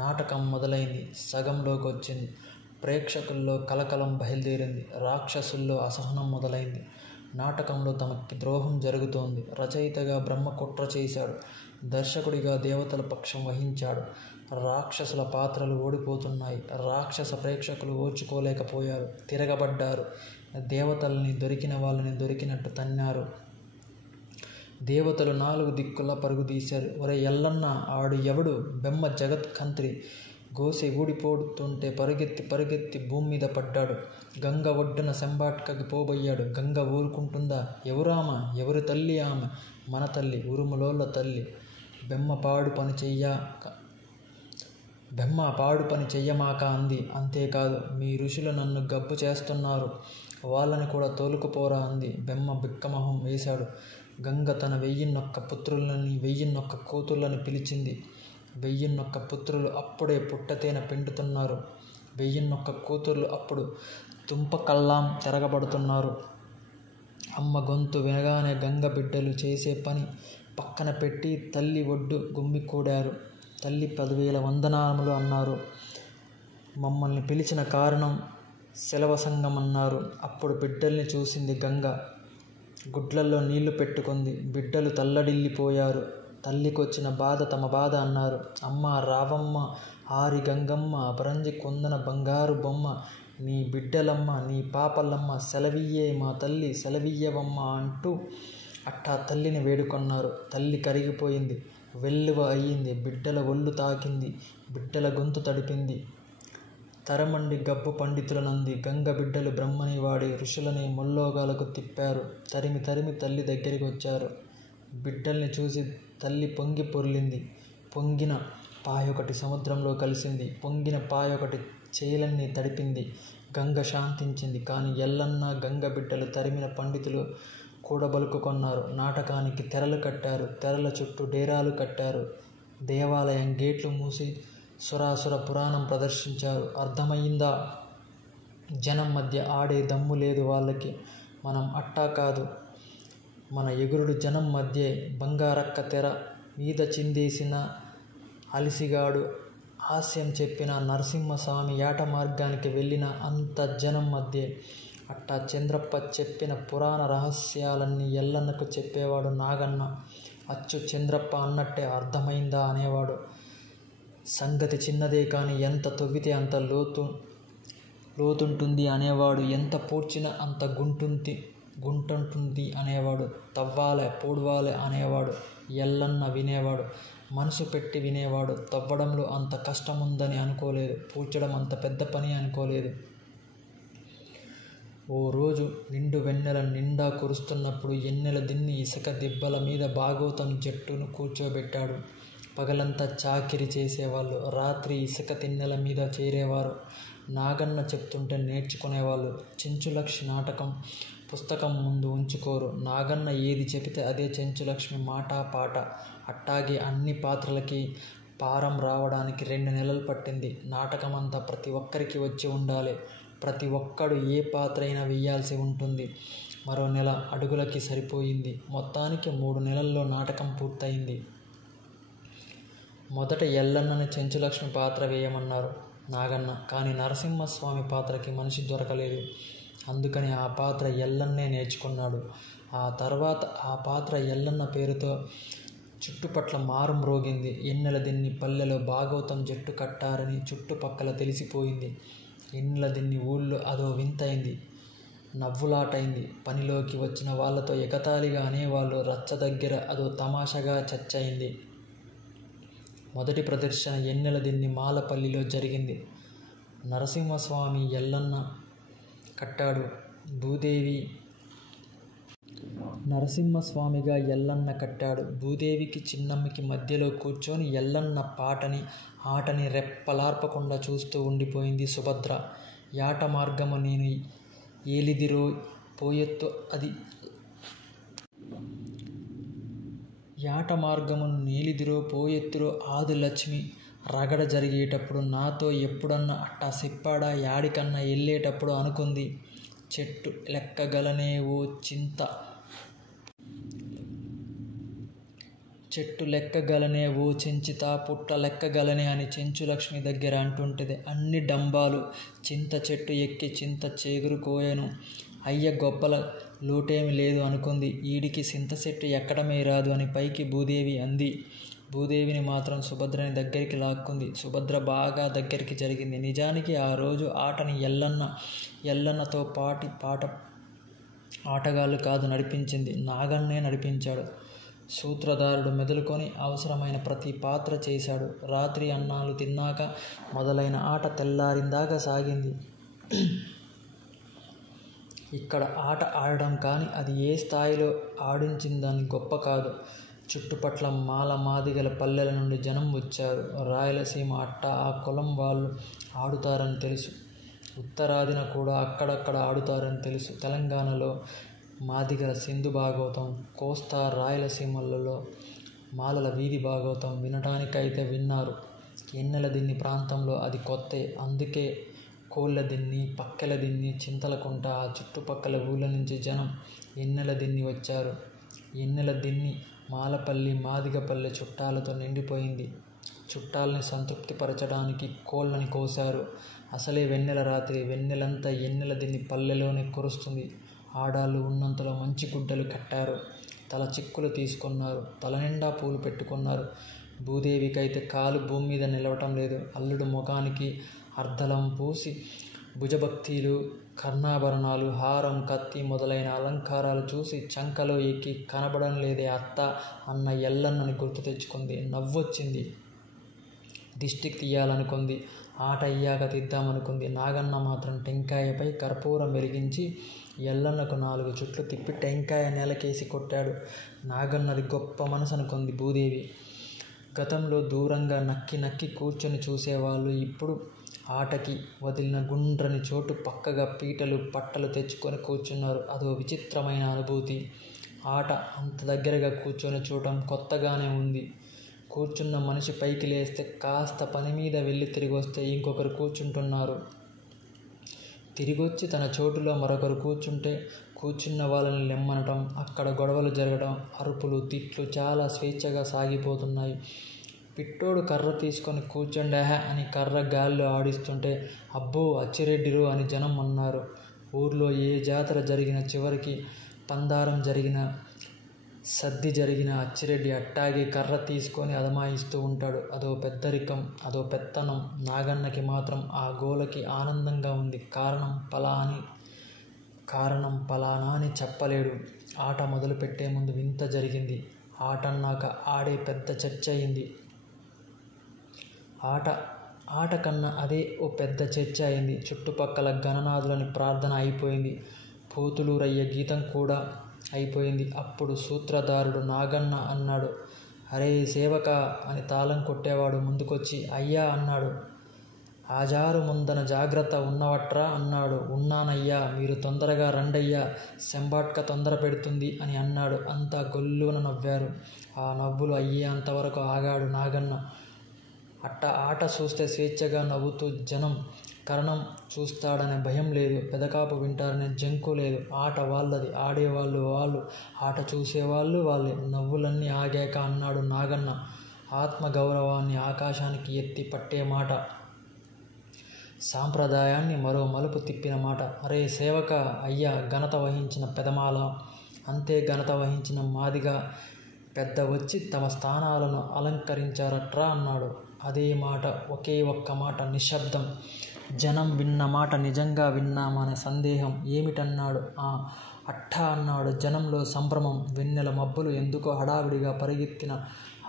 నాటకం మొదలైంది, సగంలోకి వచ్చింది. ప్రేక్షకుల్లో కలకలం బయలుదేరింది, రాక్షసుల్లో అసహనం మొదలైంది. నాటకంలో తమకి ద్రోహం జరుగుతోంది. రచయితగా బ్రహ్మ కుట్ర చేశాడు, దర్శకుడిగా దేవతల పక్షం వహించాడు. రాక్షసుల పాత్రలు ఓడిపోతున్నాయి. రాక్షస ప్రేక్షకులు ఓర్చుకోలేకపోయారు, తిరగబడ్డారు. దేవతల్ని దొరికిన వాళ్ళని దొరికినట్టు తన్నారు. దేవతలు 4 దిక్కులా పరుగుదీశారు. ఒరే ఎల్లన్న, ఆడు ఎవడు? బెమ్మ జగత్ కంత్రి గోసి ఊడిపోతుంటే పరుగెత్తి భూమి మీద పడ్డాడు. గంగ ఒడ్డున శంబాట్కకి పోబోయాడు. గంగ ఊరుకుంటుందా? ఎవరామ? ఎవరి తల్లి ఆమె? మన తల్లి, ఉరుములోళ్ళ తల్లి. బెమ్మ పాడు పని చెయ్యమాక అంది. అంతేకాదు, మీ ఋషులు నన్ను గబ్బు చేస్తున్నారు, వాళ్ళని కూడా తోలుకుపోరా అంది. బెమ్మ బిక్కమొహం వేశాడు. గంగ తన 1001 పుత్రులని 1001 కూతుర్లని పిలిచింది. 1001 పుత్రులు అప్పుడే పుట్టతేనె పిండుతున్నారు. 1001 కూతుర్లు అప్పుడు తుంపకల్లాం తిరగబడుతున్నారు. అమ్మ గొంతు వినగానే గంగ బిడ్డలు చేసే పని పక్కన పెట్టి తల్లి ఒడ్డు గుమ్మికూడారు. తల్లి 10,000 వందనాములు అన్నారు. మమ్మల్ని పిలిచిన కారణం శిలవసంగమన్నారు. అప్పుడు బిడ్డల్ని చూసింది గంగ. గుడ్లల్లో నీళ్లు పెట్టుకుంది. బిడ్డలు తల్లడిల్లిపోయారు. తల్లికొచ్చిన బాధ తమ బాధ అన్నారు. అమ్మ రావమ్మ, ఆరి గంగమ్మ, అపరంజి కొందన బంగారు బొమ్మ, నీ బిడ్డలమ్మ, నీ పాపలమ్మ, సెలవియ్యే మా తల్లి, సెలవియ్యవమ్మ అంటూ అట్టా తల్లిని వేడుకొన్నారు. తల్లి కరిగిపోయింది, వెల్లువ అయ్యింది. బిడ్డల ఒళ్ళు తాకింది, బిడ్డల గొంతు తడిపింది. తరమండి గబ్బు పండితులనంది. గంగ బిడ్డలు బ్రహ్మని వాడి ఋషులని ముల్లోగాలకు తిప్పారు. తరిమి తల్లి దగ్గరికి వచ్చారు. బిడ్డల్ని చూసి తల్లి పొంగి పొర్లింది. పొంగిన పాయొకటి సముద్రంలో కలిసింది. పొంగిన పాయొకటి చేలన్నీ తడిపింది. గంగ శాంతించింది. కానీ ఎల్లన్న గంగ బిడ్డలు తరిమిన పండితులు కూడబలుకుకొన్నారు. నాటకానికి తెరలు కట్టారు. తెరల చుట్టూ డేరాలు కట్టారు. దేవాలయం గేట్లు మూసి సురాసుర పురాణం ప్రదర్శించారు. అర్థమయ్యిందా? జనం మధ్య ఆడే దమ్ము లేదు వాళ్ళకి. మనం అట్టా కాదు. మన ఎగురుడు జనం మధ్యే. బంగారక్క తెర మీద చిందేసిన అలిసిగాడు హాస్యం చెప్పిన నరసింహస్వామి ఏట మార్గానికి వెళ్ళిన అంత జనం మధ్యే. అట్టా చంద్రప్ప చెప్పిన పురాణ రహస్యాలన్నీ ఎల్లన్నకు చెప్పేవాడు నాగన్న. అచ్చు చంద్రప్ప అన్నట్టే. అర్థమైందా అనేవాడు. సంగతి చిన్నదే కానీ ఎంత తవ్వితే అంత లోతుంటుంది అనేవాడు. ఎంత పూడ్చినా అంత గుంటుంటుంది అనేవాడు. తవ్వాలే, పూడ్వాలే అనేవాడు. ఎల్లన్న వినేవాడు, మనసు పెట్టి వినేవాడు. తవ్వడంలో అంత కష్టముందని అనుకోలేదు, పూడ్చడం అంత పెద్ద పని అనుకోలేదు. ఓ రోజు నిండు వెన్నెల నిండా కురుస్తున్నప్పుడు ఎన్నెల దిన్ని ఇసుక దిబ్బల మీద భాగవతం జట్టును కూర్చోబెట్టాడు. పగలంతా చాకిరీ చేసేవాళ్ళు, రాత్రి ఇసుక తిన్నెల మీద చేరేవారు. నాగన్న చెప్తుంటే నేర్చుకునేవాళ్ళు. చెంచులక్ష్మి నాటకం పుస్తకం ముందు ఉంచుకోరు. నాగన్న ఏది చెబితే అదే చెంచులక్ష్మి మాట పాట. అట్టాగే అన్ని పాత్రలకి పారం రావడానికి 2 నెలలు పట్టింది. నాటకమంతా ప్రతి ఒక్కరికి వచ్చి ఉండాలి. ప్రతి ఒక్కడు ఏ పాత్ర అయినా వేయాల్సి ఉంటుంది. మరో 1 నెల అడుగులకి సరిపోయింది. మొత్తానికి 3 నెలల్లో నాటకం పూర్తయింది. మొదట ఎల్లన్నని చెంచులక్ష్మి పాత్ర వేయమన్నారు నాగన్న. కానీ నరసింహస్వామి పాత్రకి మనిషి దొరకలేదు. అందుకని ఆ పాత్ర ఎల్లన్నే నేర్చుకున్నాడు. ఆ తర్వాత ఆ పాత్ర ఎల్లన్న పేరుతో చుట్టుపట్ల మారుమ్రోగింది. ఎన్నెల దిన్ని పల్లెలో భాగవతం జట్టు కట్టారని చుట్టుపక్కల తెలిసిపోయింది. ఎన్నెల దిన్ని ఊళ్ళో అదో వింతైంది, నవ్వులాటైంది. పనిలోకి వచ్చిన వాళ్ళతో ఎగతాళిగా అనేవాళ్ళు. రచ్చ దగ్గర అదో తమాషాగా చర్చయింది. మొదటి ప్రదర్శన ఎన్నెల దిన్ని మాలపల్లిలో జరిగింది. నరసింహస్వామి ఎల్లన్న కట్టాడు. భూదేవి నరసింహస్వామిగా ఎల్లన్న కట్టాడు. భూదేవికి చిన్నమ్మకి మధ్యలో కూర్చొని ఎల్లన్న ఆటని రెప్పలార్పకుండా చూస్తూ ఉండిపోయింది సుభద్ర. యాట మార్గము నేను ఏలిదిరో పోయెత్తు అది యాట మార్గమును నేలిదిరో పోయెత్తురో ఆది లక్ష్మి రగడ జరిగేటప్పుడు నాతో ఎప్పుడన్నా అట్టా చెప్పాడా? యాడికన్నా వెళ్ళేటప్పుడు అనుకుంది. చెట్టు లెక్కగలనే ఓ చెంచితా, పుట్ట లెక్కగలనే అని చెంచులక్ష్మి దగ్గర అంటుంటది. అన్ని డంబాలు. చింత చెట్టు ఎక్కి చింత చేగురుకోయను. అయ్య గొప్పల లోటేమి లేదు అనుకుంది. ఈడికి చింత చెట్టు ఎక్కడమే రాదు అని పైకి భూదేవి అంది. భూదేవిని మాత్రం సుభద్రని దగ్గరికి లాక్కుంది. సుభద్ర బాగా దగ్గరికి జరిగింది. నిజానికి ఆ రోజు ఆటని ఎల్లన్నతో ఆటగాళ్ళు కాదు నడిపించింది, నాగన్నే నడిపించాడు. సూత్రధారుడు మెదులుకొని అవసరమైన ప్రతి పాత్ర చేశాడు. రాత్రి అన్నాలు తిన్నాక మొదలైన ఆట తెల్లారిందాకా సాగింది. ఇక్కడ ఆట ఆడడం కానీ అది ఏ స్థాయిలో ఆడించిందని గొప్ప కాదు. చుట్టుపట్ల మాదిగల పల్లెల నుండి జనం వచ్చారు. రాయలసీమ అట్టా ఆ కులం వాళ్ళు ఆడుతారని తెలుసు. ఉత్తరాదిన కూడా అక్కడక్కడ ఆడుతారని తెలుసు. తెలంగాణలో మాదిగల సింధు భాగవతం, కోస్తా రాయలసీమలలో మాలల వీధి భాగవతం వినటానికైతే విన్నారు. ఎన్నెల దిన్ని ప్రాంతంలో అది కొత్తే. అందుకే కోళ్ళ దిన్ని, పక్కెల దిన్ని, చింతలకుంట ఆ చుట్టుపక్కల ఊళ్ళ నుంచి జనం ఎన్నెల దిన్ని వచ్చారు. ఎన్నెల దిన్ని మాలపల్లి మాదిగపల్లె చుట్టాలతో నిండిపోయింది. చుట్టాలని సంతృప్తిపరచడానికి కోళ్ళని కోశారు. అసలే వెన్నెల రాత్రి. వెన్నెలంతా ఎన్నెల దిన్ని పల్లెలోనే కురుస్తుంది. ఆడాళ్ళు ఉన్నంతలో మంచి గుడ్డలు కట్టారు. తల చిక్కులు తీసుకున్నారు. తలనిండా పూలు పెట్టుకున్నారు. భూదేవికైతే కాలు భూమి మీద నిలవటం లేదు. అల్లుడు ముఖానికి అర్ధలం పూసి భుజభక్తిలు, కర్ణాభరణాలు, హారం, కత్తి మొదలైన అలంకారాలు చూసి చంకలో ఎక్కి కనబడం లేదే అత్త అన్న ఎల్లన్నని గుర్తు తెచ్చుకుంది. నవ్వొచ్చింది. దిష్టికి తీయాలనుకుంది. ఆట అయ్యాక తీద్దామనుకుంది. నాగన్న మాత్రం టెంకాయపై కర్పూరం వెలిగించి ఎల్లన్నకు 4 చుట్లు తిప్పి టెంకాయ నేలకేసి కొట్టాడు. నాగన్నది గొప్ప మనసు అనుకుంది భూదేవి. గతంలో దూరంగా నక్కి కూర్చొని చూసేవాళ్ళు ఇప్పుడు ఆటకి వదిలిన గుండ్రని చోటు పక్కగా పీటలు పట్టలు తెచ్చుకొని కూర్చున్నారు. అదో విచిత్రమైన అనుభూతి. ఆట అంత దగ్గరగా కూర్చొని చూడటం కొత్తగానే ఉంది. కూర్చున్న మనిషి పైకి లేస్తే కాస్త పని మీద వెళ్ళి తిరిగొస్తే ఇంకొకరు కూర్చుంటున్నారు. తిరిగొచ్చి తన చోటులో మరొకరు కూర్చుంటే కూర్చున్న వాళ్ళని లెమ్మనటం, అక్కడ గొడవలు జరగడం, అరుపులు, తిట్లు చాలా స్వేచ్ఛగా సాగిపోతున్నాయి. పిట్టోడు కర్ర తీసుకొని కూర్చోండాహ అని కర్ర గాల్లో ఆడిస్తుంటే అబ్బో అచ్చిరెడ్డిరో అని జనం అన్నారు. ఊర్లో ఏ జాతర జరిగిన చివరికి పందారం జరిగిన సద్ది జరిగిన అచ్చిరెడ్డి అట్టాగే కర్ర తీసుకొని అదమాయిస్తూ ఉంటాడు. అదో పెద్దరికం, అదో పెత్తనం. నాగన్నకి మాత్రం ఆ గోలకి ఆనందంగా ఉంది. కారణం పలానా అని చెప్పలేడు. ఆట మొదలుపెట్టే ముందు వింత జరిగింది. ఆటన్నాక ఆడే పెద్ద చర్చ అయింది. ఆట కన్నా అదే ఓ పెద్ద చర్చ అయింది. చుట్టుపక్కల గణనాథులని ప్రార్థన అయిపోయింది. పోతులూరయ్య గీతం కూడా అయిపోయింది. అప్పుడు సూత్రధారుడు నాగన్న అన్నాడు, అరే సేవకా అని తాళం కొట్టేవాడు ముందుకొచ్చి అయ్యా అన్నాడు. ఆజారు ముందన జాగ్రత్త ఉన్నవట్రా అన్నాడు. ఉన్నానయ్యా, మీరు తొందరగా రండయ్యా, శంబాట్క తొందర పెడుతుంది అని అన్నాడు. అంతా గొల్లున నవ్వారు. ఆ నవ్వులు అయ్యే అంతవరకు ఆగాడు నాగన్న. ఆట చూస్తే స్వేచ్ఛగా నవ్వుతూ జనం కరణం చూస్తాడనే భయం లేదు. పెదకాపు వింటారనే జంకు లేదు. ఆట వాళ్ళది, ఆడేవాళ్ళు వాళ్ళు, ఆట చూసేవాళ్ళు వాళ్ళే. నవ్వులన్నీ ఆగాక అన్నాడు నాగన్న ఆత్మగౌరవాన్ని ఆకాశానికి ఎత్తి పట్టే మాట. సాంప్రదాయాన్ని మరో మలుపు తిప్పిన మాట. అరే సేవక అయ్యా, ఘనత వహించిన పెదమాల, అంతే ఘనత వహించిన మాదిగా పెద్ద వచ్చి తమ స్థానాలను అలంకరించారట్రా అన్నాడు. అదే మాట, ఒకే ఒక్క మాట. నిశ్శబ్దం. జనం విన్న మాట నిజంగా విన్నామనే సందేహం ఏమిటన్నాడు. అట్టా అన్నాడు. జనంలో సంభ్రమం. వెన్నెల మబ్బులు ఎందుకో హడావిడిగా పరిగెత్తిన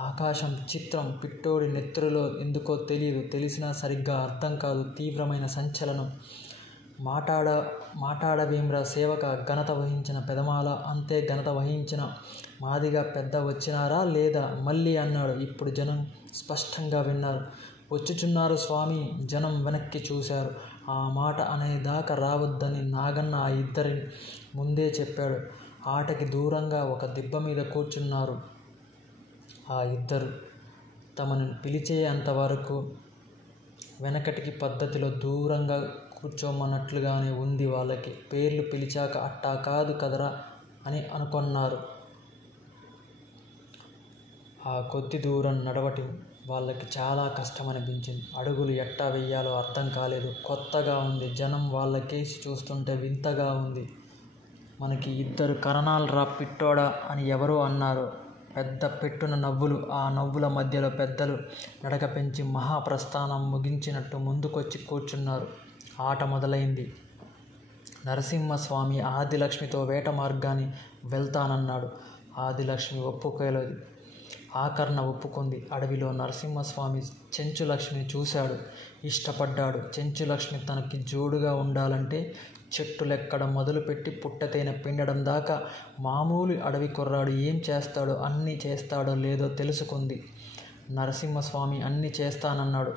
ఆకాశం చిత్రం. పిట్టోడి నెత్తురులో ఎందుకో తెలిసినా సరిగ్గా అర్థం కాదు తీవ్రమైన సంచలనం. మాటాడవేమ్రా సేవక, ఘనత వహించిన పెదమాల, అంతే ఘనత వహించిన మాదిగా పెద్ద వచ్చినారా లేదా మళ్ళీ అన్నాడు. ఇప్పుడు జనం స్పష్టంగా విన్నారు. వచ్చుచున్నారు స్వామి. జనం వెనక్కి చూశారు. ఆ మాట అనేదాకా రావద్దని నాగన్న ఆ ఇద్దరి ముందే చెప్పాడు. ఆటకి దూరంగా ఒక దిబ్బ మీద కూర్చున్నారు ఆ ఇద్దరు. తమను పిలిచే అంతవరకు వెనకటికి పద్ధతిలో దూరంగా కూర్చోమన్నట్లుగానే ఉంది వాళ్ళకి. పేర్లు పిలిచాక అట్టా కాదు కదరా అని అనుకొన్నారు. ఆ కొద్ది దూరం నడవటం వాళ్ళకి చాలా కష్టమనిపించింది. అడుగులు ఎట్టా వెయ్యాలో అర్థం కాలేదు. కొత్తగా ఉంది. జనం వాళ్ళకేసి చూస్తుంటే వింతగా ఉంది. మనకి ఇద్దరు కరణాల్రా పిట్టోడా అని ఎవరో అన్నారు. పెద్ద పెట్టున నవ్వులు. ఆ నవ్వుల మధ్యలో పెద్దలు నడక పెంచి మహాప్రస్థానం ముగించినట్టు ముందుకొచ్చి కూర్చున్నారు. ఆట మొదలైంది. నరసింహస్వామి ఆదిలక్ష్మితో వేట మార్గాన్ని వెళ్తానన్నాడు. ఆదిలక్ష్మి ఒప్పుకోలేదు. ఆకర్ణ ఒప్పుకుంది. అడవిలో నరసింహస్వామి చెంచులక్ష్మిని చూశాడు, ఇష్టపడ్డాడు. చెంచులక్ష్మి తనకి జోడుగా ఉండాలంటే చెట్టులెక్కడం మొదలుపెట్టి పుట్టతేనె పిండడం దాకా మామూలు అడవి కుర్రాడు ఏం చేస్తాడో అన్నీ చేస్తాడో లేదో తెలుసుకుంది. నరసింహస్వామి అన్నీ చేస్తానన్నాడు.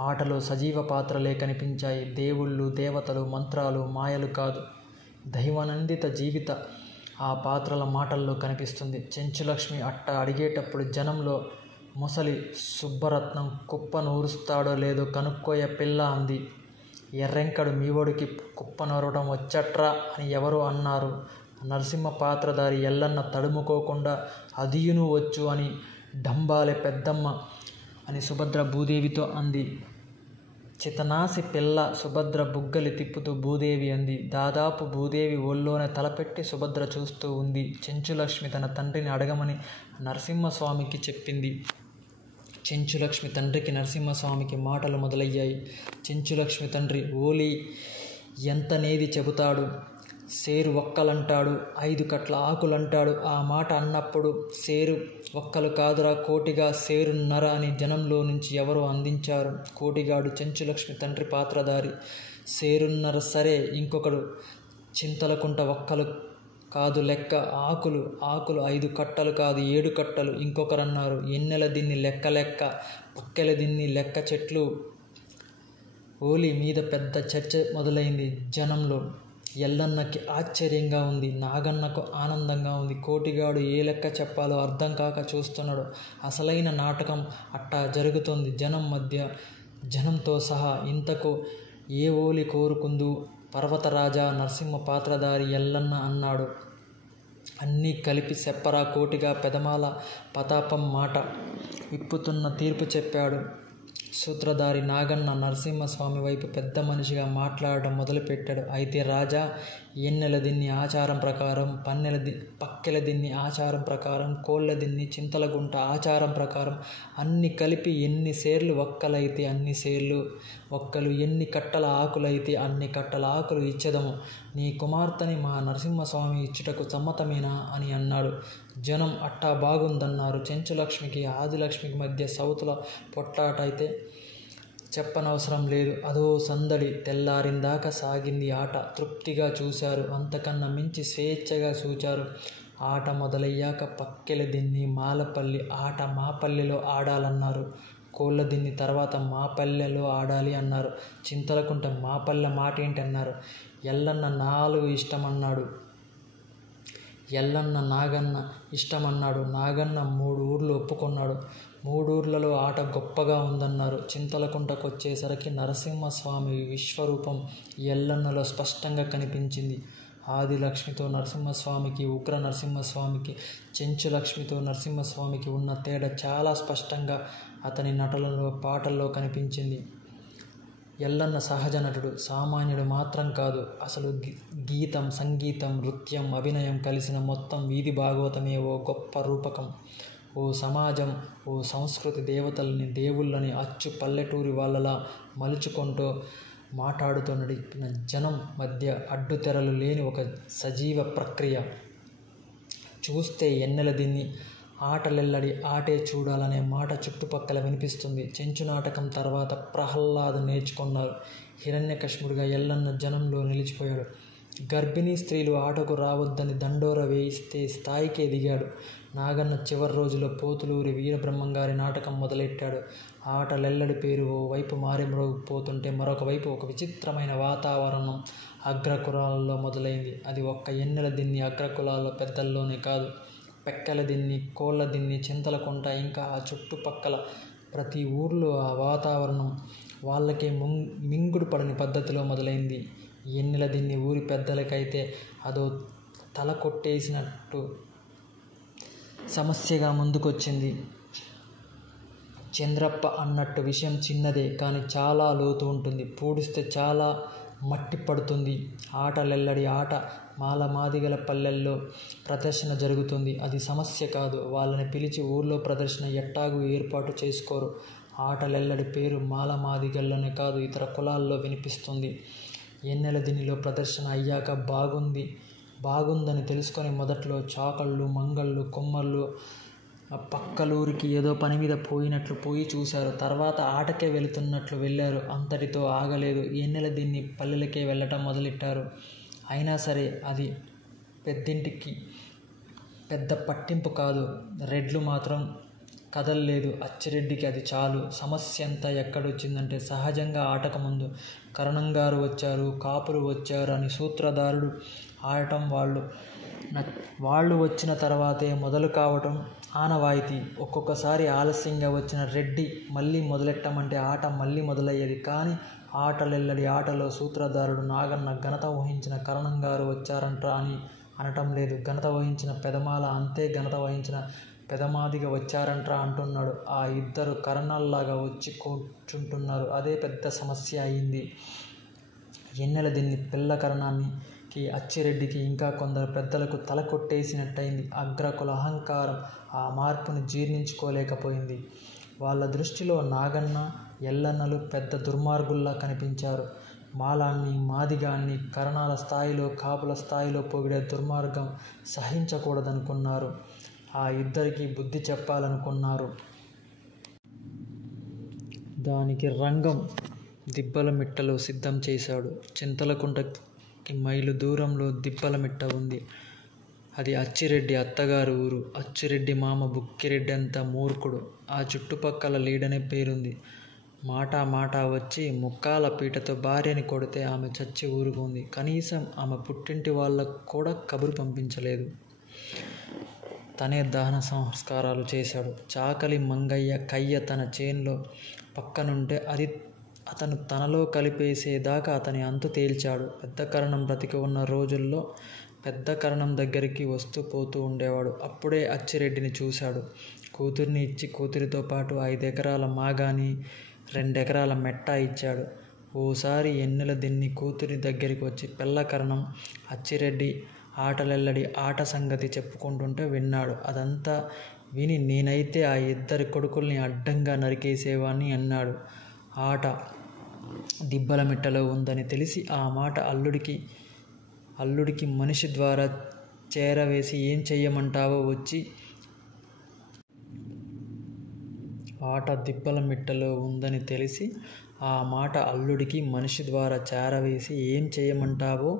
ఆటలో సజీవ పాత్రలే కనిపించాయి. దేవుళ్ళు, దేవతలు, మంత్రాలు, మాయలు కాదు, దైవానందిత జీవిత ఆ పాత్రల మాటల్లో కనిపిస్తుంది. చెంచులక్ష్మి అట్ట అడిగేటప్పుడు జనంలో ముసలి సుబ్బరత్నం కుప్ప నూరుస్తాడో లేదో కనుక్కోయ పిల్ల అంది. ఎర్రెంకడు మీవోడికి కుప్ప నూరటం వచ్చట్రా అని ఎవరో అన్నారు. నరసింహ పాత్రధారి ఎల్లన్న తడుముకోకుండా అదియును వచ్చు అని డంబాలే పెద్దమ్మ అని సుభద్ర భూదేవితో అంది. చితనాసి పిల్ల సుభద్ర బుగ్గలి తిప్పుతూ భూదేవి అంది. దాదాపు భూదేవి ఒళ్ళోనే తలపెట్టి సుభద్ర చూస్తూ ఉంది. చెంచులక్ష్మి తన తండ్రిని అడగమని నరసింహస్వామికి చెప్పింది. చెంచులక్ష్మి తండ్రికి నరసింహస్వామికి మాటలు మొదలయ్యాయి. చెంచులక్ష్మి తండ్రి ఓలి ఎంతనేది చెబుతాడు. సేరు ఒక్కలంటాడు, 5 కట్ల ఆకులంటాడు. ఆ మాట అన్నప్పుడు సేరు ఒక్కలు కాదురా కోటిగా సేరున్నర అని జనంలో నుంచి ఎవరో అందించారు. కోటిగాడు చెంచులక్ష్మి తండ్రి పాత్రధారి. సేరున్నర సరే, ఇంకొకడు చింతలకుంట ఒక్కలు కాదు లెక్క, ఆకులు 5 కట్టలు కాదు 7 కట్టలు ఇంకొకరన్నారు. ఎన్నెల దీన్ని లెక్క పక్కెల దీన్ని లెక్క చెట్లు. ఓలి మీద పెద్ద చర్చ మొదలైంది జనంలో. ఎల్లన్నకి ఆశ్చర్యంగా ఉంది, నాగన్నకు ఆనందంగా ఉంది. కోటిగాడు ఏ లెక్క చెప్పాలో అర్థం కాక చూస్తున్నాడు. అసలైన నాటకం అట్టా జరుగుతోంది జనంతో సహా. ఇంతకు ఏ ఓలి కోరుకుందు పర్వతరాజా నరసింహ పాత్రధారి ఎల్లన్న అన్నాడు. అన్నీ కలిపి చెప్పరా కోటిగా పెదమాల పతాపం మాట విప్పుతున్న తీర్పు చెప్పాడు. సూత్రధారి నాగన్న నరసింహస్వామి వైపు పెద్ద మనిషిగా మాట్లాడడం మొదలుపెట్టాడు. అయితే రాజా, ఎన్నెల దిన్ని ఆచారం ప్రకారం, పక్కెల దిన్ని ఆచారం ప్రకారం, కోళ్ళ దిన్ని చింతలగుంట ఆచారం ప్రకారం అన్ని కలిపి ఎన్ని సేర్లు ఒక్కలైతే అన్ని సేర్లు ఒక్కలు, ఎన్ని కట్టల ఆకులైతే అన్ని కట్టల ఆకులు ఇచ్చెదము. నీ కుమార్తెని మా నరసింహస్వామి ఇచ్చుటకు సమ్మతమేనా అని అన్నాడు. జనం అట్టా బాగుందన్నారు. చెంచులక్ష్మికి ఆదిలక్ష్మికి మధ్య సౌతుల పొట్లాట అయితే చెప్పనవసరం లేదు. అదో సందడి. తెల్లారిందాకా సాగింది ఆట. తృప్తిగా చూశారు. అంతకన్నా మించి స్వేచ్ఛగా చూచారు. ఆట మొదలయ్యాక పక్కెల దిన్ని మాలపల్లి ఆట మా పల్లెలో ఆడాలన్నారు. కోళ్ళ దిన్ని తర్వాత మా పల్లెలో ఆడాలి అన్నారు. చింతలకుంట మా పల్లె మాట ఏంటన్నారు. ఎల్లన్న 4 ఇష్టమన్నాడు. ఎల్లన్న నాగన్న ఇష్టమన్నాడు. నాగన్న 3 ఊర్లు ఒప్పుకున్నాడు. 3 ఊర్లలో ఆట గొప్పగా ఉందన్నారు. చింతలకుంటకొచ్చేసరికి నరసింహస్వామి విశ్వరూపం ఎల్లన్నలో స్పష్టంగా కనిపించింది. ఆదిలక్ష్మితో నరసింహస్వామికి, ఉగ్ర నరసింహస్వామికి, చెంచులక్ష్మితో నరసింహస్వామికి ఉన్న తేడా చాలా స్పష్టంగా అతని నటనలో, పాటల్లో కనిపించింది. ఎల్లన్న సహజ నటుడు, సామాన్యుడు మాత్రం కాదు. అసలు గీతం, సంగీతం, నృత్యం, అభినయం కలిసిన మొత్తం వీధి భాగవతమే ఓ గొప్ప రూపకం. ఓ సమాజం, ఓ సంస్కృతి దేవతల్ని, దేవుళ్ళని అచ్చు పల్లెటూరి వాళ్ళలా మలుచుకుంటూ మాట్లాడుతూ నడిపిన జనం మధ్య అడ్డుతెరలు లేని ఒక సజీవ ప్రక్రియ. చూస్తే ఎన్నెల దీన్ని ఆటలెల్లడి ఆటే చూడాలనే మాట చుట్టుపక్కల వినిపిస్తుంది. చెంచు నాటకం తర్వాత ప్రహ్లాద్ నేర్చుకున్నారు. హిరణ్యకశిపుడిగా ఎల్లన్న జనంలో నిలిచిపోయాడు. గర్భిణీ స్త్రీలు ఆటకు రావద్దని దండోర వేయిస్తే స్థాయికే దిగాడు. నాగన్న చివరి రోజులో పోతులూరి వీరబ్రహ్మంగారి నాటకం మొదలెట్టాడు. ఆటలెల్లడి పేరు ఓ వైపు మారిమోగిపోతుంటే మరొక వైపు ఒక విచిత్రమైన వాతావరణం అగ్రకులాల్లో మొదలైంది. అది ఒక్క ఎన్నెల దిన్ని అగ్రకులాల్లో పెద్దల్లోనే కాదు, పెక్కల దిన్ని, కోళ్ళ దిన్ని, చింతలకుంట, ఇంకా ఆ చుట్టుపక్కల ప్రతి ఊర్లో ఆ వాతావరణం వాళ్ళకే మింగుడు పడని పద్ధతిలో మొదలైంది. ఎన్నెల దిన్ని ఊరి పెద్దలకైతే అదో తల కొట్టేసినట్టు సమస్యగా ముందుకొచ్చింది. చంద్రప్ప అన్నట్టు విషయం చిన్నదే, కానీ చాలా లోతు ఉంటుంది. పూడిస్తే చాలా మట్టి పడుతుంది. ఆటలెల్లడి ఆట మాలమాదిగల పల్లెల్లో ప్రదర్శన జరుగుతుంది. అది సమస్య కాదు. వాళ్ళని పిలిచి ఊర్లో ప్రదర్శన ఎట్టాగూ ఏర్పాటు చేసుకోరు. ఆటలెల్లడి పేరు మాలమాదిగల్లోనే కాదు, ఇతర కులాల్లో వినిపిస్తుంది. ఎన్నెల దినిలో ప్రదర్శన అయ్యాక బాగుందని తెలుసుకొని మొదట్లో చాకళ్ళు, మంగళ్ళు, కుమ్మర్లు పక్కలూరికి ఏదో పని మీద పోయినట్లు పోయి చూశారు. తర్వాత ఆటకే వెళుతున్నట్లు వెళ్ళారు. అంతటితో ఆగలేదు. ఎన్నెల దిన్ని పల్లెలకే వెళ్ళటం మొదలెట్టారు. అయినా సరే అది పెద్దింటికి పెద్ద పట్టింపు కాదు. రెడ్లు మాత్రం కదల్లేదు. అచ్చిరెడ్డికి అది చాలు. సమస్య అంతా ఎక్కడొచ్చిందంటే సహజంగా ఆటకు ముందు కరణంగారు వచ్చారు, కాపులు వచ్చారు అని సూత్రధారుడు ఆడటం, వాళ్ళు వచ్చిన తర్వాతే మొదలు కావటం ఆనవాయితీ. ఒక్కొక్కసారి ఆలస్యంగా వచ్చిన రెడ్డి మళ్ళీ మొదలెట్టమంటే ఆట మళ్ళీ మొదలయ్యేది. కానీ ఆటలెల్లడి ఆటలో సూత్రధారుడు నాగన్న ఘనత వహించిన కరణంగారు వచ్చారంట్రా అని అనటం లేదు. ఘనత వహించిన పెదమాల అంతే ఘనత వహించిన పెదమాదిగ వచ్చారంట్రా అంటున్నాడు. ఆ ఇద్దరు కరణాల్లాగా వచ్చి కూర్చుంటున్నారు. అదే పెద్ద సమస్య అయింది. ఎన్నెల దిన్ని పిల్ల కరణానికి, అచ్చిరెడ్డికి, ఇంకా కొందరు పెద్దలకు తల కొట్టేసినట్టయింది. అగ్రకుల అహంకారం ఆ మార్పుని జీర్ణించుకోలేకపోయింది. వాళ్ళ దృష్టిలో నాగన్న, ఎల్లన్నలు పెద్ద దుర్మార్గుల్లా కనిపించారు. మాలాన్ని, మాదిగాన్ని కరణాల స్థాయిలో, కాపుల స్థాయిలో పొగిడే దుర్మార్గం సహించకూడదనుకున్నారు. ఆ ఇద్దరికీ బుద్ధి చెప్పాలనుకున్నారు. దానికి రంగం దిబ్బలమిట్టలో సిద్ధం చేశాడు. చింతలకుంటకి మైలు దూరంలో దిబ్బలమిట్ట ఉంది. అది అచ్చిరెడ్డి అత్తగారు ఊరు. అచ్చిరెడ్డి మామ బుక్కిరెడ్డి అంత మూర్ఖుడు. ఆ చుట్టుపక్కల లీడనే పేరుంది. మాటా వచ్చి ముక్కాల పీటతో భార్యని కొడితే ఆమె చచ్చి ఊరుకుంది. కనీసం ఆమె పుట్టింటి వాళ్ళకు కూడా కబురు పంపించలేదు. తనే దహన సంస్కారాలు చేశాడు. చాకలి మంగయ్య కయ్య తన చేన్లో పక్కనుంటే అది అతను తనలో కలిపేసేదాకా అతని అంతు తేల్చాడు. పెద్ద కరణం బ్రతికి ఉన్న రోజుల్లో పెద్ద కరణం దగ్గరికి వస్తూ పోతూ ఉండేవాడు. అప్పుడే అచ్చిరెడ్డిని చూశాడు. కూతుర్ని ఇచ్చి కూతురితో పాటు 5 ఎకరాల మాగాని, 2 ఎకరాల మెట్టా ఇచ్చాడు. ఓసారి ఎన్నెల దిన్ని కూతురి దగ్గరికి వచ్చి పిల్లకరణం అచ్చిరెడ్డి ఆటలెల్లడి ఆట సంగతి చెప్పుకుంటుంటే విన్నాడు. అదంతా విని నేనైతే ఆ ఇద్దరి కొడుకుల్ని అడ్డంగా నరికేసేవాణ్ణి అన్నాడు. ఆట దిబ్బలమిట్టలో ఉందని తెలిసి ఆ మాట అల్లుడికి మనిషి ద్వారా చేరవేసి ఏం చెయ్యమంటావో వచ్చి ఆట దిబ్బలమిట్టలో ఉందని తెలిసి ఆ మాట అల్లుడికి మనిషి ద్వారా చేరవేసి ఏం చేయమంటావో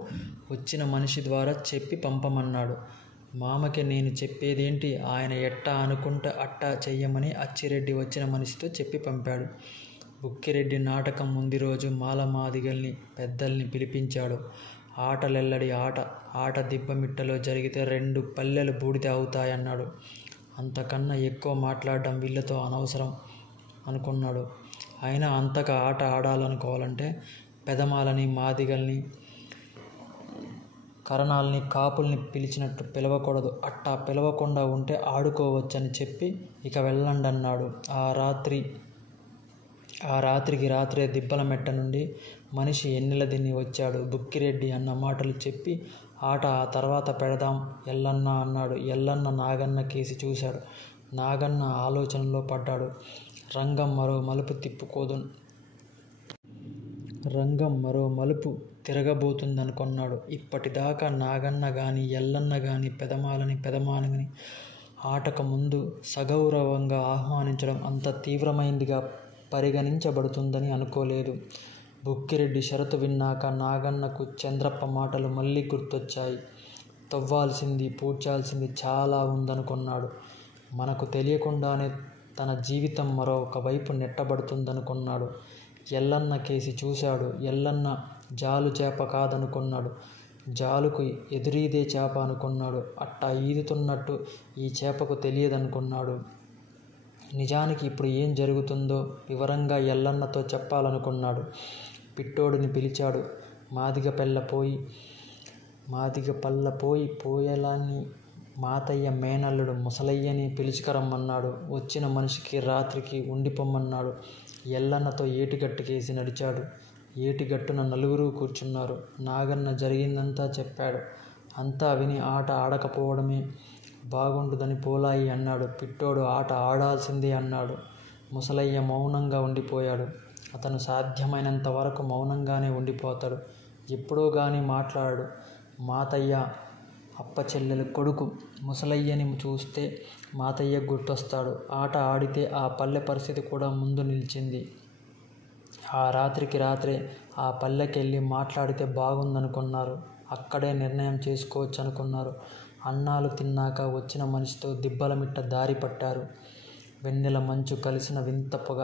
వచ్చిన మనిషి ద్వారా చెప్పి పంపమన్నాడు. మామకి నేను చెప్పేదేంటి, ఆయన ఎట్టా అనుకుంటే అట్టా చెయ్యమని అచ్చిరెడ్డి వచ్చిన మనిషితో చెప్పి పంపాడు. బుక్కిరెడ్డి నాటకం ముందు రోజు మాలమాదిగల్ని పెద్దల్ని పిలిపించాడు. ఆటలెల్లడి ఆట దిబ్బమిట్టలో జరిగితే 2 పల్లెలు బూడిద అవుతాయన్నాడు. అంతకన్నా ఎక్కువ మాట్లాడడం వీళ్ళతో అనవసరం అనుకున్నాడు. అయినా అంతగా ఆట ఆడాలనుకోవాలంటే పెదమాలని, మాదిగల్ని, కరణాల్ని, కాపుల్ని పిలిచినట్టు పిలవకూడదు. అట్టా పిలవకుండా ఉంటే ఆడుకోవచ్చని చెప్పి ఇక వెళ్ళండన్నాడు. ఆ రాత్రి ఆ రాత్రికి రాత్రే దిబ్బల మెట్ట నుండి మనిషి ఎన్నెల దిన్ని వచ్చాడు. బుక్కిరెడ్డి అన్న మాటలు చెప్పి ఆట ఆ తర్వాత పెడదాం ఎల్లన్న అన్నాడు. ఎల్లన్న నాగన్న కేసి చూశాడు. నాగన్న ఆలోచనలో పడ్డాడు. రంగం మరో మలుపు తిరగబోతుందనుకొన్నాడు. ఇప్పటిదాకా నాగన్న గాని ఎల్లన్న గాని పెదమాలని ఆటకు ముందు సగౌరవంగా ఆహ్వానించడం అంత తీవ్రమైందిగా పరిగణించబడుతుందని అనుకోలేదు. బుక్కిరెడ్డి షరతు విన్నాక నాగన్నకు చంద్రప్ప మాటలు మళ్ళీ గుర్తొచ్చాయి. తవ్వాల్సింది పూడ్చాల్సింది చాలా ఉందనుకొన్నాడు. మనకు తెలియకుండానే తన జీవితం మరొక వైపు నెట్టబడుతుందనుకొన్నాడు. ఎల్లన్న కేసి చూశాడు. ఎల్లన్న జాలు చేప కాదనుకొన్నాడు. జాలుకు ఎదురీదే చేప అనుకొన్నాడు. అట్టా ఈదుతున్నట్టు ఈ చేపకు తెలియదనుకొన్నాడు. నిజానికి ఇప్పుడు ఏం జరుగుతుందో వివరంగా ఎల్లన్నతో చెప్పాలనుకున్నాడు. పిట్టోడిని పిలిచాడు. మాదిగ పల్ల పోయి పోయలాన్ని మాతయ్య మేనల్లుడు ముసలయ్యని పిలుచుకరమ్మన్నాడు. వచ్చిన మనిషికి రాత్రికి ఉండిపోమ్మన్నాడు. ఎల్లన్నతో ఏటిగట్టుకేసి నడిచాడు. ఏటిగట్టున నలుగురు కూర్చున్నారు. నాగన్న జరిగిందంతా చెప్పాడు. అంతా విని ఆట ఆడకపోవడమే బాగుండుదని పోలాయి అన్నాడు. పిట్టోడు ఆట ఆడాల్సిందే అన్నాడు. ముసలయ్య మౌనంగా ఉండిపోయాడు. అతను సాధ్యమైనంత వరకు మౌనంగానే ఉండిపోతాడు. ఎప్పుడో గాని మాట్లాడాడు. మాతయ్య అప్పచెల్లెలు కొడుకు. ముసలయ్యని చూస్తే మాతయ్య గుర్తొస్తాడు. ఆట ఆడితే ఆ పల్లె పరిస్థితి కూడా ముందు నిలిచింది. ఆ రాత్రికి రాత్రే ఆ పల్లెకెళ్ళి మాట్లాడితే బాగుందనుకున్నారు. అక్కడే నిర్ణయం చేసుకోవచ్చు అనుకున్నారు. అన్నాలు తిన్నాక వచ్చిన మనిషితో దిబ్బలమిట్ట దారి పట్టారు. వెన్నెల మంచు కలిసిన వింత పొగ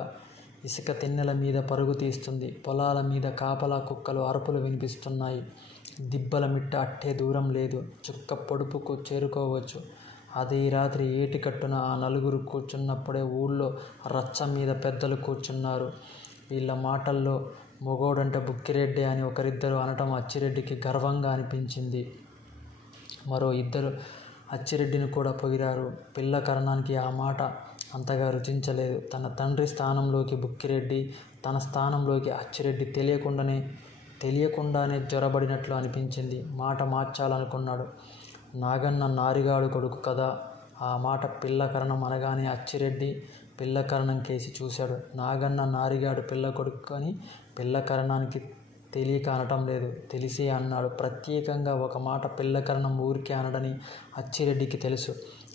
ఇసుక తిన్నెల మీద పరుగు తీస్తుంది. పొలాల మీద కాపలా కుక్కలు అరుపులు వినిపిస్తున్నాయి. దిబ్బలమిట్ట అట్టే దూరం లేదు. చుక్క పొడుపుకు చేరుకోవచ్చు. అదే రాత్రి ఏటికట్టున ఆ నలుగురు కూర్చున్నప్పుడే ఊళ్ళో రచ్చ మీద పెద్దలు కూర్చున్నారు. వీళ్ళ మాటల్లో మొగోడంటే బుక్కిరెడ్డి అని ఒకరిద్దరు అనటం అచ్చిరెడ్డికి గర్వంగా అనిపించింది. మరో ఇద్దరు అచ్చిరెడ్డిని కూడా పొగిడారు. పిల్ల కరణానికి ఆ మాట అంతగా రుచించలేదు. తన తండ్రి స్థానంలోకి బుక్కిరెడ్డి, తన స్థానంలోకి అచ్చిరెడ్డి తెలియకుండానే జ్వరబడినట్లు అనిపించింది. మాట మార్చాలనుకున్నాడు. నాగన్న నారిగాడు కొడుకు కదా. ఆ మాట పిల్లకరణం అనగానే అచ్చిరెడ్డి పిల్లకరణం కేసి చూశాడు. నాగన్న నారిగాడు పిల్ల కొడుకు అని పిల్లకరణానికి తెలియక అనటం లేదు, తెలిసే అన్నాడు. ప్రత్యేకంగా ఒక మాట పిల్లకరణం ఊరికే అనడని అచ్చిరెడ్డికి తెలుసు.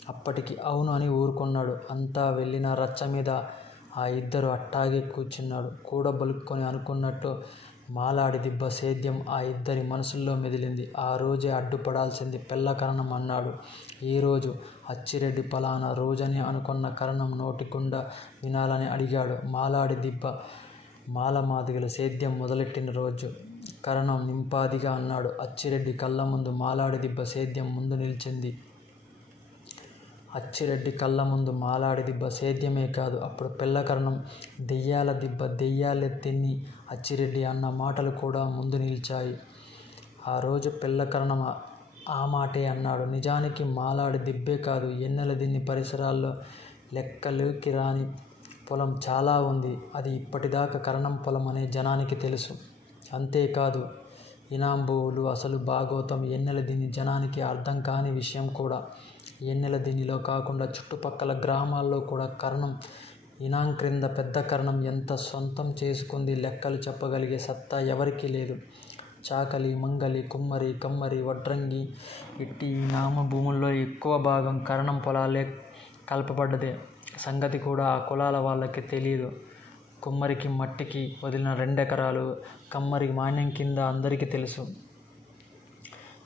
అప్పటికి అవును అని ఊరుకున్నాడు. అంతా వెళ్ళిన రచ్చ మీద ఆ ఇద్దరు అట్టాగే కూర్చున్నాడు. కూడబలుక్కొని అనుకున్నట్టు మాలాడి దిబ్బ సేద్యం ఆ ఇద్దరి మనసుల్లో మెదిలింది. ఆ రోజే అడ్డుపడాల్సింది పిల్లకరణం అన్నాడు. ఏ రోజు? అచ్చిరెడ్డి పలానా రోజని అనుకున్న కరణం నోటికుండా వినాలని అడిగాడు. మాలాడి దిబ్బ మాలమాదిగల సేద్యం మొదలెట్టిన రోజు. కరణం నింపాదిగా అన్నాడు. అచ్చిరెడ్డి కళ్ళ ముందు మాలాడి దిబ్బ సేద్యం ముందు నిలిచింది. అచ్చిరెడ్డి కళ్ళ ముందు మాలాడి దిబ్బ సేద్యమే కాదు, అప్పుడు పిల్లకరణం దెయ్యాల దిబ్బ దెయ్యాలే తిన్ని అచ్చిరెడ్డి అన్న మాటలు కూడా ముందు నిలిచాయి. ఆ రోజు పిల్లకరణం ఆ మాటే అన్నాడు. నిజానికి మాలాడి దిబ్బే కాదు, ఎన్నెల దిన్ని పరిసరాల్లో లెక్కలోకి రాని పొలం చాలా ఉంది. అది ఇప్పటిదాకా కరణం పొలం అనే జనానికి తెలుసు. అంతేకాదు ఇనాంబువులు అసలు భాగవతం ఎన్నెల దిన్ని జనానికి అర్థం కాని విషయం కూడా. ఎన్నెల దిన్నిలో కాకుండా చుట్టుపక్కల గ్రామాల్లో కూడా కరణం ఇనాం క్రింద పెద్ద కరణం ఎంత సొంతం చేసుకుంది లెక్కలు చెప్పగలిగే సత్తా ఎవరికీ లేదు. చాకలి, మంగలి, కుమ్మరి, కమ్మరి, వడ్రంగి ఇట్టి ఇనామ భూముల్లో ఎక్కువ భాగం కరణం పొలాలే కలపబడ్డదే సంగతి కూడా ఆ కులాల వాళ్ళకి తెలియదు. కుమ్మరికి మట్టికి వదిలిన 2 ఎకరాలు కమ్మరి మాన్యం కింద అందరికీ తెలుసు.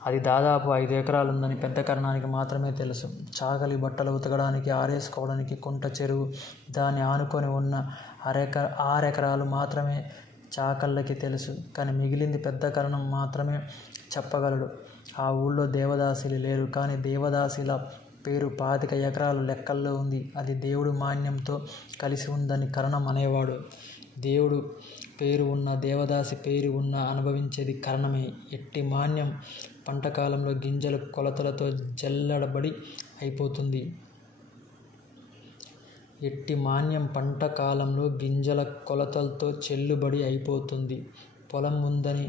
అది దాదాపు 5 ఎకరాలుందని పెద్ద కరణానికి మాత్రమే తెలుసు. చాకలి బట్టలు ఉతకడానికి, ఆరేసుకోవడానికి కుంట చెరువు, దాన్ని ఆనుకొని ఉన్న 6 ఎకరాలు మాత్రమే చాకళ్ళకి తెలుసు. కానీ మిగిలింది పెద్ద కరణం మాత్రమే చెప్పగలడు. ఆ ఊళ్ళో దేవదాసీలు లేరు, కానీ దేవదాసీల పేరు 25 ఎకరాలు లెక్కల్లో ఉంది. అది దేవుడు మాన్యంతో కలిసి ఉందని కరణం అనేవాడు. దేవుడు పేరు ఉన్న, దేవదాసి పేరు ఉన్న అనుభవించేది కరణమే. ఎట్టి మాన్యం పంటకాలంలో గింజలు కొలతలతో జల్లెడబడి అయిపోతుంది. ఎట్టి మాన్యం పంట కాలంలో గింజల కొలతలతో చెల్లుబడి అయిపోతుంది. పొలం ఉందని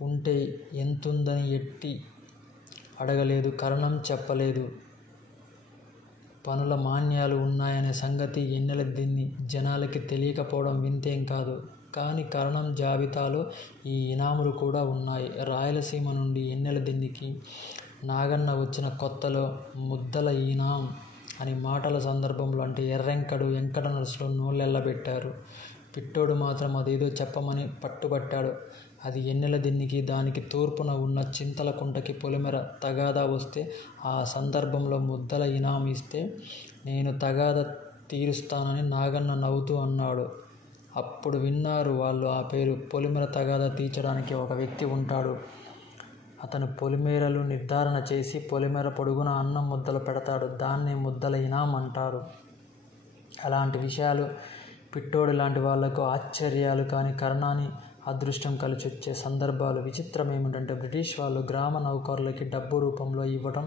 ఉంటే ఎంతుందని ఎట్టి అడగలేదు, కరణం చెప్పలేదు. పనుల మాన్యాలు ఉన్నాయనే సంగతి ఎన్నెల దిన్ని జనాలకి తెలియకపోవడం వింతేం కాదు. కానీ కరణం జాబితాలో ఈ ఇనాములు కూడా ఉన్నాయి. రాయలసీమ నుండి ఎన్నెల దిన్నికి నాగన్న వచ్చిన కొత్తలో ముద్దల ఈనాం అని మాటల సందర్భంలో అంటే ఎర్రెంకడు వెంకట నరసులో నోళ్ళెళ్ళబెట్టారు. పిట్టోడు మాత్రం అదేదో చెప్పమని పట్టుబట్టాడు. అది ఎన్నెల దిన్నికి దానికి తూర్పున ఉన్న చింతలకుంటకి పొలిమేర తగాదా వస్తే ఆ సందర్భంలో ముద్దల ఇనాం ఇస్తే నేను తగాదా తీరుస్తానని నాగన్న నవ్వుతూ అన్నాడు. అప్పుడు విన్నారు వాళ్ళు ఆ పేరు. పొలిమేర తగాదా తీర్చడానికి ఒక వ్యక్తి ఉంటాడు. అతను పొలిమేరలు నిర్ధారణ చేసి పొలిమేర పొడుగున అన్నం ముద్దలు పెడతాడు. దాన్నే ముద్దల ఇనాం అంటారు. అలాంటి విషయాలు పిట్టోడు లాంటి వాళ్లకు ఆశ్చర్యాలు. కానీ కరణాన్ని అదృష్టం కలిసొచ్చే సందర్భాలు. విచిత్రం ఏమిటంటే బ్రిటిష్ వాళ్ళు గ్రామ నౌకరులకి డబ్బు రూపంలో ఇవ్వటం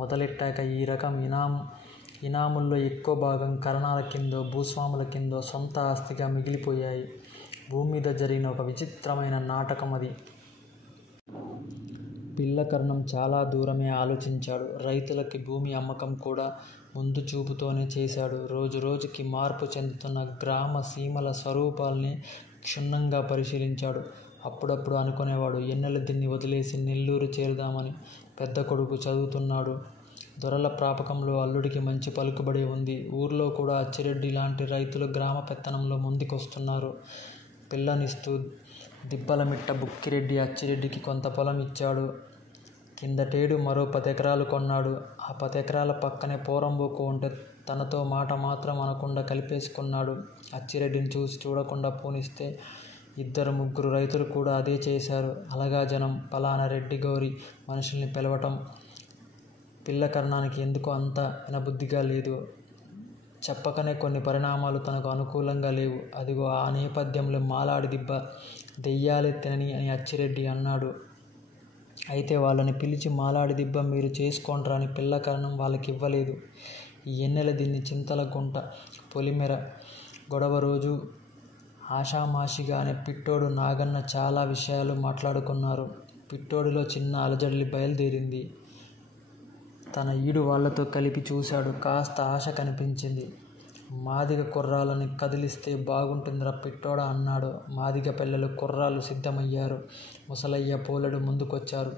మొదలెట్టాక ఈ రకం ఇనాముల్లో ఎక్కువ భాగం కరణాల కిందో భూస్వాముల కిందో సొంత ఆస్తిగా మిగిలిపోయాయి. భూమి మీద జరిగిన ఒక విచిత్రమైన నాటకం అది. పిల్లకరణం చాలా దూరమే ఆలోచించాడు. రైతులకి భూమి అమ్మకం కూడా ముందు చూపుతోనే చేశాడు. రోజు రోజుకి మార్పు చెందుతున్న గ్రామ సీమల స్వరూపాల్ని క్షుణ్ణంగా పరిశీలించాడు. అప్పుడప్పుడు అనుకునేవాడు, ఎన్నెల దిన్ని వదిలేసి నెల్లూరు చేరుదామని. పెద్ద కొడుకు చదువుతున్నాడు. దొరల ప్రాపకంలో అల్లుడికి మంచి పలుకుబడి ఉంది. ఊర్లో కూడా అచ్చిరెడ్డి లాంటి రైతులు గ్రామ పెత్తనంలో ముందుకొస్తున్నారు. పిల్లనిస్తూ దిబ్బలమిట్ట బుక్కిరెడ్డి అచ్చిరెడ్డికి కొంత పొలం ఇచ్చాడు. కిందటేడు మరో 10 ఎకరాలు కొన్నాడు. ఆ 10 ఎకరాల పక్కనే పోరంబోకు ఉంటే తనతో మాట మాత్రం అనకుండా కలిపేసుకున్నాడు. అచ్చిరెడ్డిని చూసి చూడకుండా పోనిస్తే 2-3 రైతులు కూడా అదే చేశారు. అలగా జనం పలానా రెడ్డి గౌరి మనుషుల్ని పిలవటం పిల్లకరణానికి ఎందుకో అంత వినబుద్ధిగా లేదు. చెప్పకనే కొన్ని పరిణామాలు తనకు అనుకూలంగా లేవు. అదిగో ఆ నేపథ్యంలో మాలాడి దిబ్బ దెయ్యాలే తినని అని అచ్చిరెడ్డి అన్నాడు. అయితే వాళ్ళని పిలిచి మాలాడి దిబ్బ మీరు చేసుకోండ్రా అని పిల్లకరణం వాళ్ళకి ఇవ్వలేదు. ఈ ఎన్నెల దిన్ని చింతలగుంట పొలిమేర గొడవ రోజు ఆషామాషిగానే పిట్టోడు నాగన్న చాలా విషయాలు మాట్లాడుకున్నారు. పిట్టోడిలో చిన్న అలజడి బయలుదేరింది. తన ఈడు వాళ్లతో కలిపి చూశాడు. కాస్త ఆశ కనిపించింది. మాదిగ కుర్రాళ్ళని కదిలిస్తే బాగుంటుందిరా పిట్టోడా అన్నాడు. మాదిగ పిల్లలు కుర్రాళ్ళు సిద్ధమయ్యారు. ముసలయ్య పోలెడు ముందుకొచ్చారు.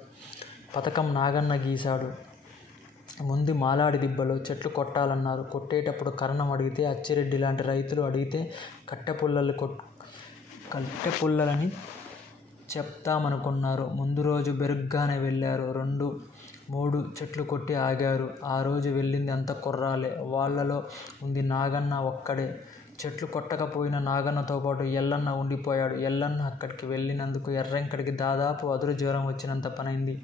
పథకం నాగన్న గీశాడు. ముందు మాలాడి దిబ్బలో చెట్లు కొట్టాలన్నారు. కొట్టేటప్పుడు కరణం అడిగితే, అచ్చిరెడ్డి లాంటి రైతులు అడిగితే కట్టెపుల్లలని చెప్తామనుకున్నారు. ముందు రోజు బెరుగ్గానే వెళ్ళారు. 2-3 చెట్లు కొట్టి ఆగారు. ఆ రోజు వెళ్ళింది అంతా కుర్రాలే. వాళ్లలో ఉంది నాగన్న ఒక్కడే. చెట్లు కొట్టకపోయిన నాగన్నతో పాటు ఎల్లన్న ఉండిపోయాడు. ఎల్లన్న అక్కడికి వెళ్ళినందుకు ఎర్రెంకడికి దాదాపు అదురు జ్వరం వచ్చినంత పనైంది.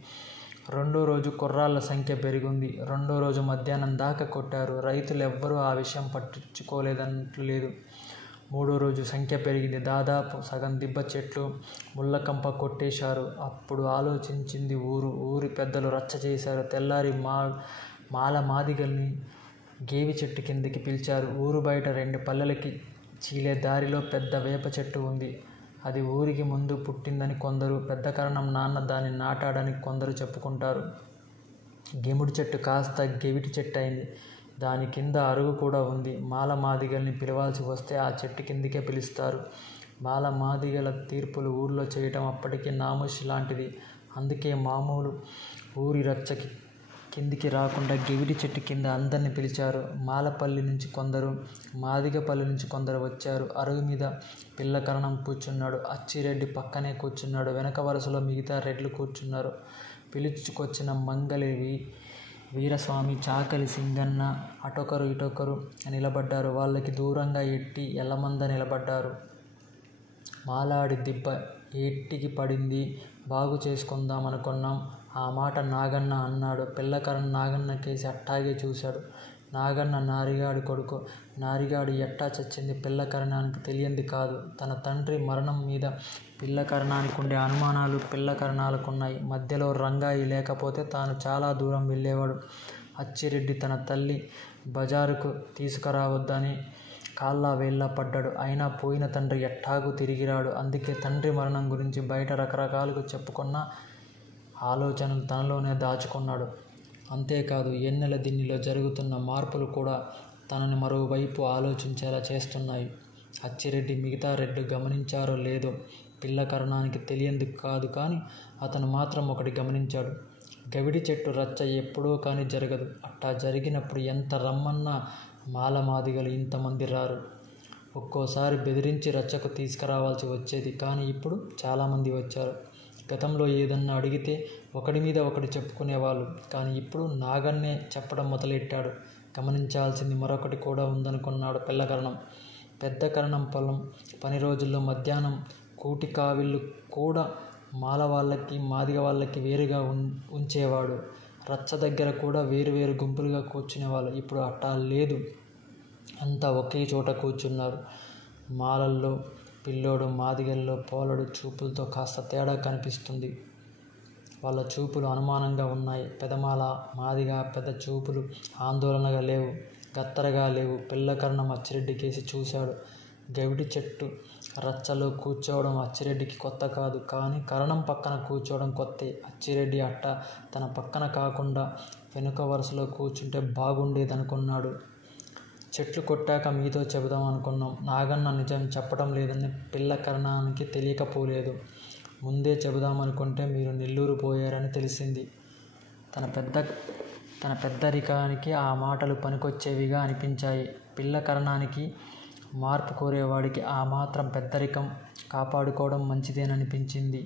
2వ రోజు కుర్రాళ్ళ సంఖ్య పెరిగింది. 2వ రోజు మధ్యాహ్నం దాకా కొట్టారు. రైతులెవ్వరూ ఆ విషయం పట్టించుకోలేదన్నట్లు లేదు. 3వ రోజు సంఖ్య పెరిగింది. దాదాపు సగం దిబ్బ చెట్లు ముళ్ళకంప కొట్టేశారు. అప్పుడు ఆలోచించింది ఊరి పెద్దలు రచ్చ చేశారు. తెల్లారి మాల మాదిగల్ని గేవి చెట్టు కిందికి పిలిచారు. ఊరు బయట 2 పల్లెలకి చీలే దారిలో పెద్ద వేప చెట్టు ఉంది. అది ఊరికి ముందు పుట్టిందని కొందరు, పెద్ద కరణం నాన్న దాన్ని నాటాడని కొందరు చెప్పుకుంటారు. గెముడి చెట్టు కాస్త గెవిటి చెట్టు అయింది. దాని కింద అరుగు కూడా ఉంది. మాల మాదిగల్ని పిలవాల్సి వస్తే ఆ చెట్టు కిందికే పిలుస్తారు. మాల మాదిగల తీర్పులు ఊర్లో చేయటం అప్పటికి నామోషి లాంటిది. అందుకే మామూలు ఊరి రచ్చకి కిందికి రాకుండా గెవిటి చెట్టు కింద అందరినీ పిలిచారు. మాలపల్లి నుంచి కొందరు, మాదిగపల్లి నుంచి కొందరు వచ్చారు. అరుగు మీద పిల్లకరణం కూర్చున్నాడు. అచ్చిరెడ్డి పక్కనే కూర్చున్నాడు. వెనక వరుసలో మిగతా రెడ్లు కూర్చున్నారు. పిలుచుకొచ్చిన మంగలి వీరస్వామి, చాకలి సింగన్న అటొకరు ఇటొకరు నిలబడ్డారు. వాళ్ళకి దూరంగా ఎట్టి ఎల్లమంద నిలబడ్డారు. మాలాడి దిబ్బ ఏట్టికి పడింది, బాగు చేసుకుందామనుకున్నాం. ఆ మాట నాగన్న అన్నాడు. పిల్లకరణం నాగన్న కేసి అట్టాగే చూశాడు. నాగన్న నారిగాడి కొడుకు. నారిగాడు ఎట్టా చచ్చింది పిల్లకరణానికి తెలియంది కాదు. తన తండ్రి మరణం మీద పిల్లకరణానికుండే అనుమానాలు పిల్లకరణాలకున్నాయి. మధ్యలో రంగాయి లేకపోతే తాను చాలా దూరం వెళ్ళేవాడు. అచ్చిరెడ్డి తన తల్లి బజారుకు తీసుకురావద్దని కాళ్ళ వేళ్ళ పడ్డాడు. అయినా పోయిన తండ్రి ఎట్టాగూ తిరిగిరాడు. అందుకే తండ్రి మరణం గురించి బయట రకరకాలుగా చెప్పుకున్న ఆలోచనలు తనలోనే దాచుకున్నాడు. అంతేకాదు ఎన్నెల దీనిలో జరుగుతున్న మార్పులు కూడా తనని మరోవైపు ఆలోచించేలా చేస్తున్నాయి. అచ్చిరెడ్డి మిగతా రెడ్డి గమనించారో లేదో పిల్ల కరణానికి తెలియంది కాదు కానీ అతను మాత్రం ఒకటి గమనించాడు. గవిడి చెట్టు రచ్చ ఎప్పుడో కానీ జరగదు. అట్టా జరిగినప్పుడు ఎంత రమ్మన్నా మాలమాదిగలు ఇంతమంది రారు. ఒక్కోసారి బెదిరించి రచ్చకు తీసుకురావాల్సి వచ్చేది. కానీ ఇప్పుడు చాలామంది వచ్చారు. గతంలో ఏదన్నా అడిగితే ఒకడి మీద ఒకటి చెప్పుకునేవాళ్ళు. కానీ ఇప్పుడు నాగన్నే చెప్పడం మొదలెట్టాడు. గమనించాల్సింది మరొకటి కూడా ఉందనుకున్నాడు పిల్లకరణం. పెద్ద కరణం పొలం పని రోజుల్లో మధ్యాహ్నం కూటి కావిళ్ళు కూడా మాల వాళ్ళకి మాదిగ వాళ్ళకి వేరుగా ఉంచేవాడు. రచ్చ దగ్గర కూడా వేరువేరు గుంపులుగా కూర్చునేవాళ్ళు. ఇప్పుడు అట్టా లేదు. అంతా ఒకే చోట కూర్చున్నారు. మాలల్లో పిల్లోడు, మాదిగల్లో పోలడు చూపులతో కాస్త తేడా కనిపిస్తుంది. వాళ్ళ చూపులు అనుమానంగా ఉన్నాయి. పెదమాల మాదిగ పెద్ద చూపులు ఆందోళనగా లేవు, గత్తరగా లేవు. పిల్లకరణం అచ్చిరెడ్డి కేసి చూశాడు. గవిడి చెట్టు రచ్చలో కూర్చోవడం అచ్చిరెడ్డికి కొత్త కాదు. కానీ కరణం పక్కన కూర్చోవడం కొత్తే. అచ్చిరెడ్డి అట్ట తన పక్కన కాకుండా వెనుక వరుసలో కూర్చుంటే బాగుండేదనుకున్నాడు. చెట్లు కొట్టాక మీతో చెబుదాం అనుకున్నాం. నాగన్న నిజం చెప్పడం లేదని పిల్లకరణానికి తెలియకపోలేదు. ముందే చెబుదామనుకుంటే మీరు నెల్లూరు పోయారని తెలిసింది. తన పెద్దరికానికి ఆ మాటలు పనికొచ్చేవిగా అనిపించాయి. పిల్లకరణానికి మార్పు కోరేవాడికి ఆ మాత్రం పెద్దరికం కాపాడుకోవడం మంచిదేననిపించింది.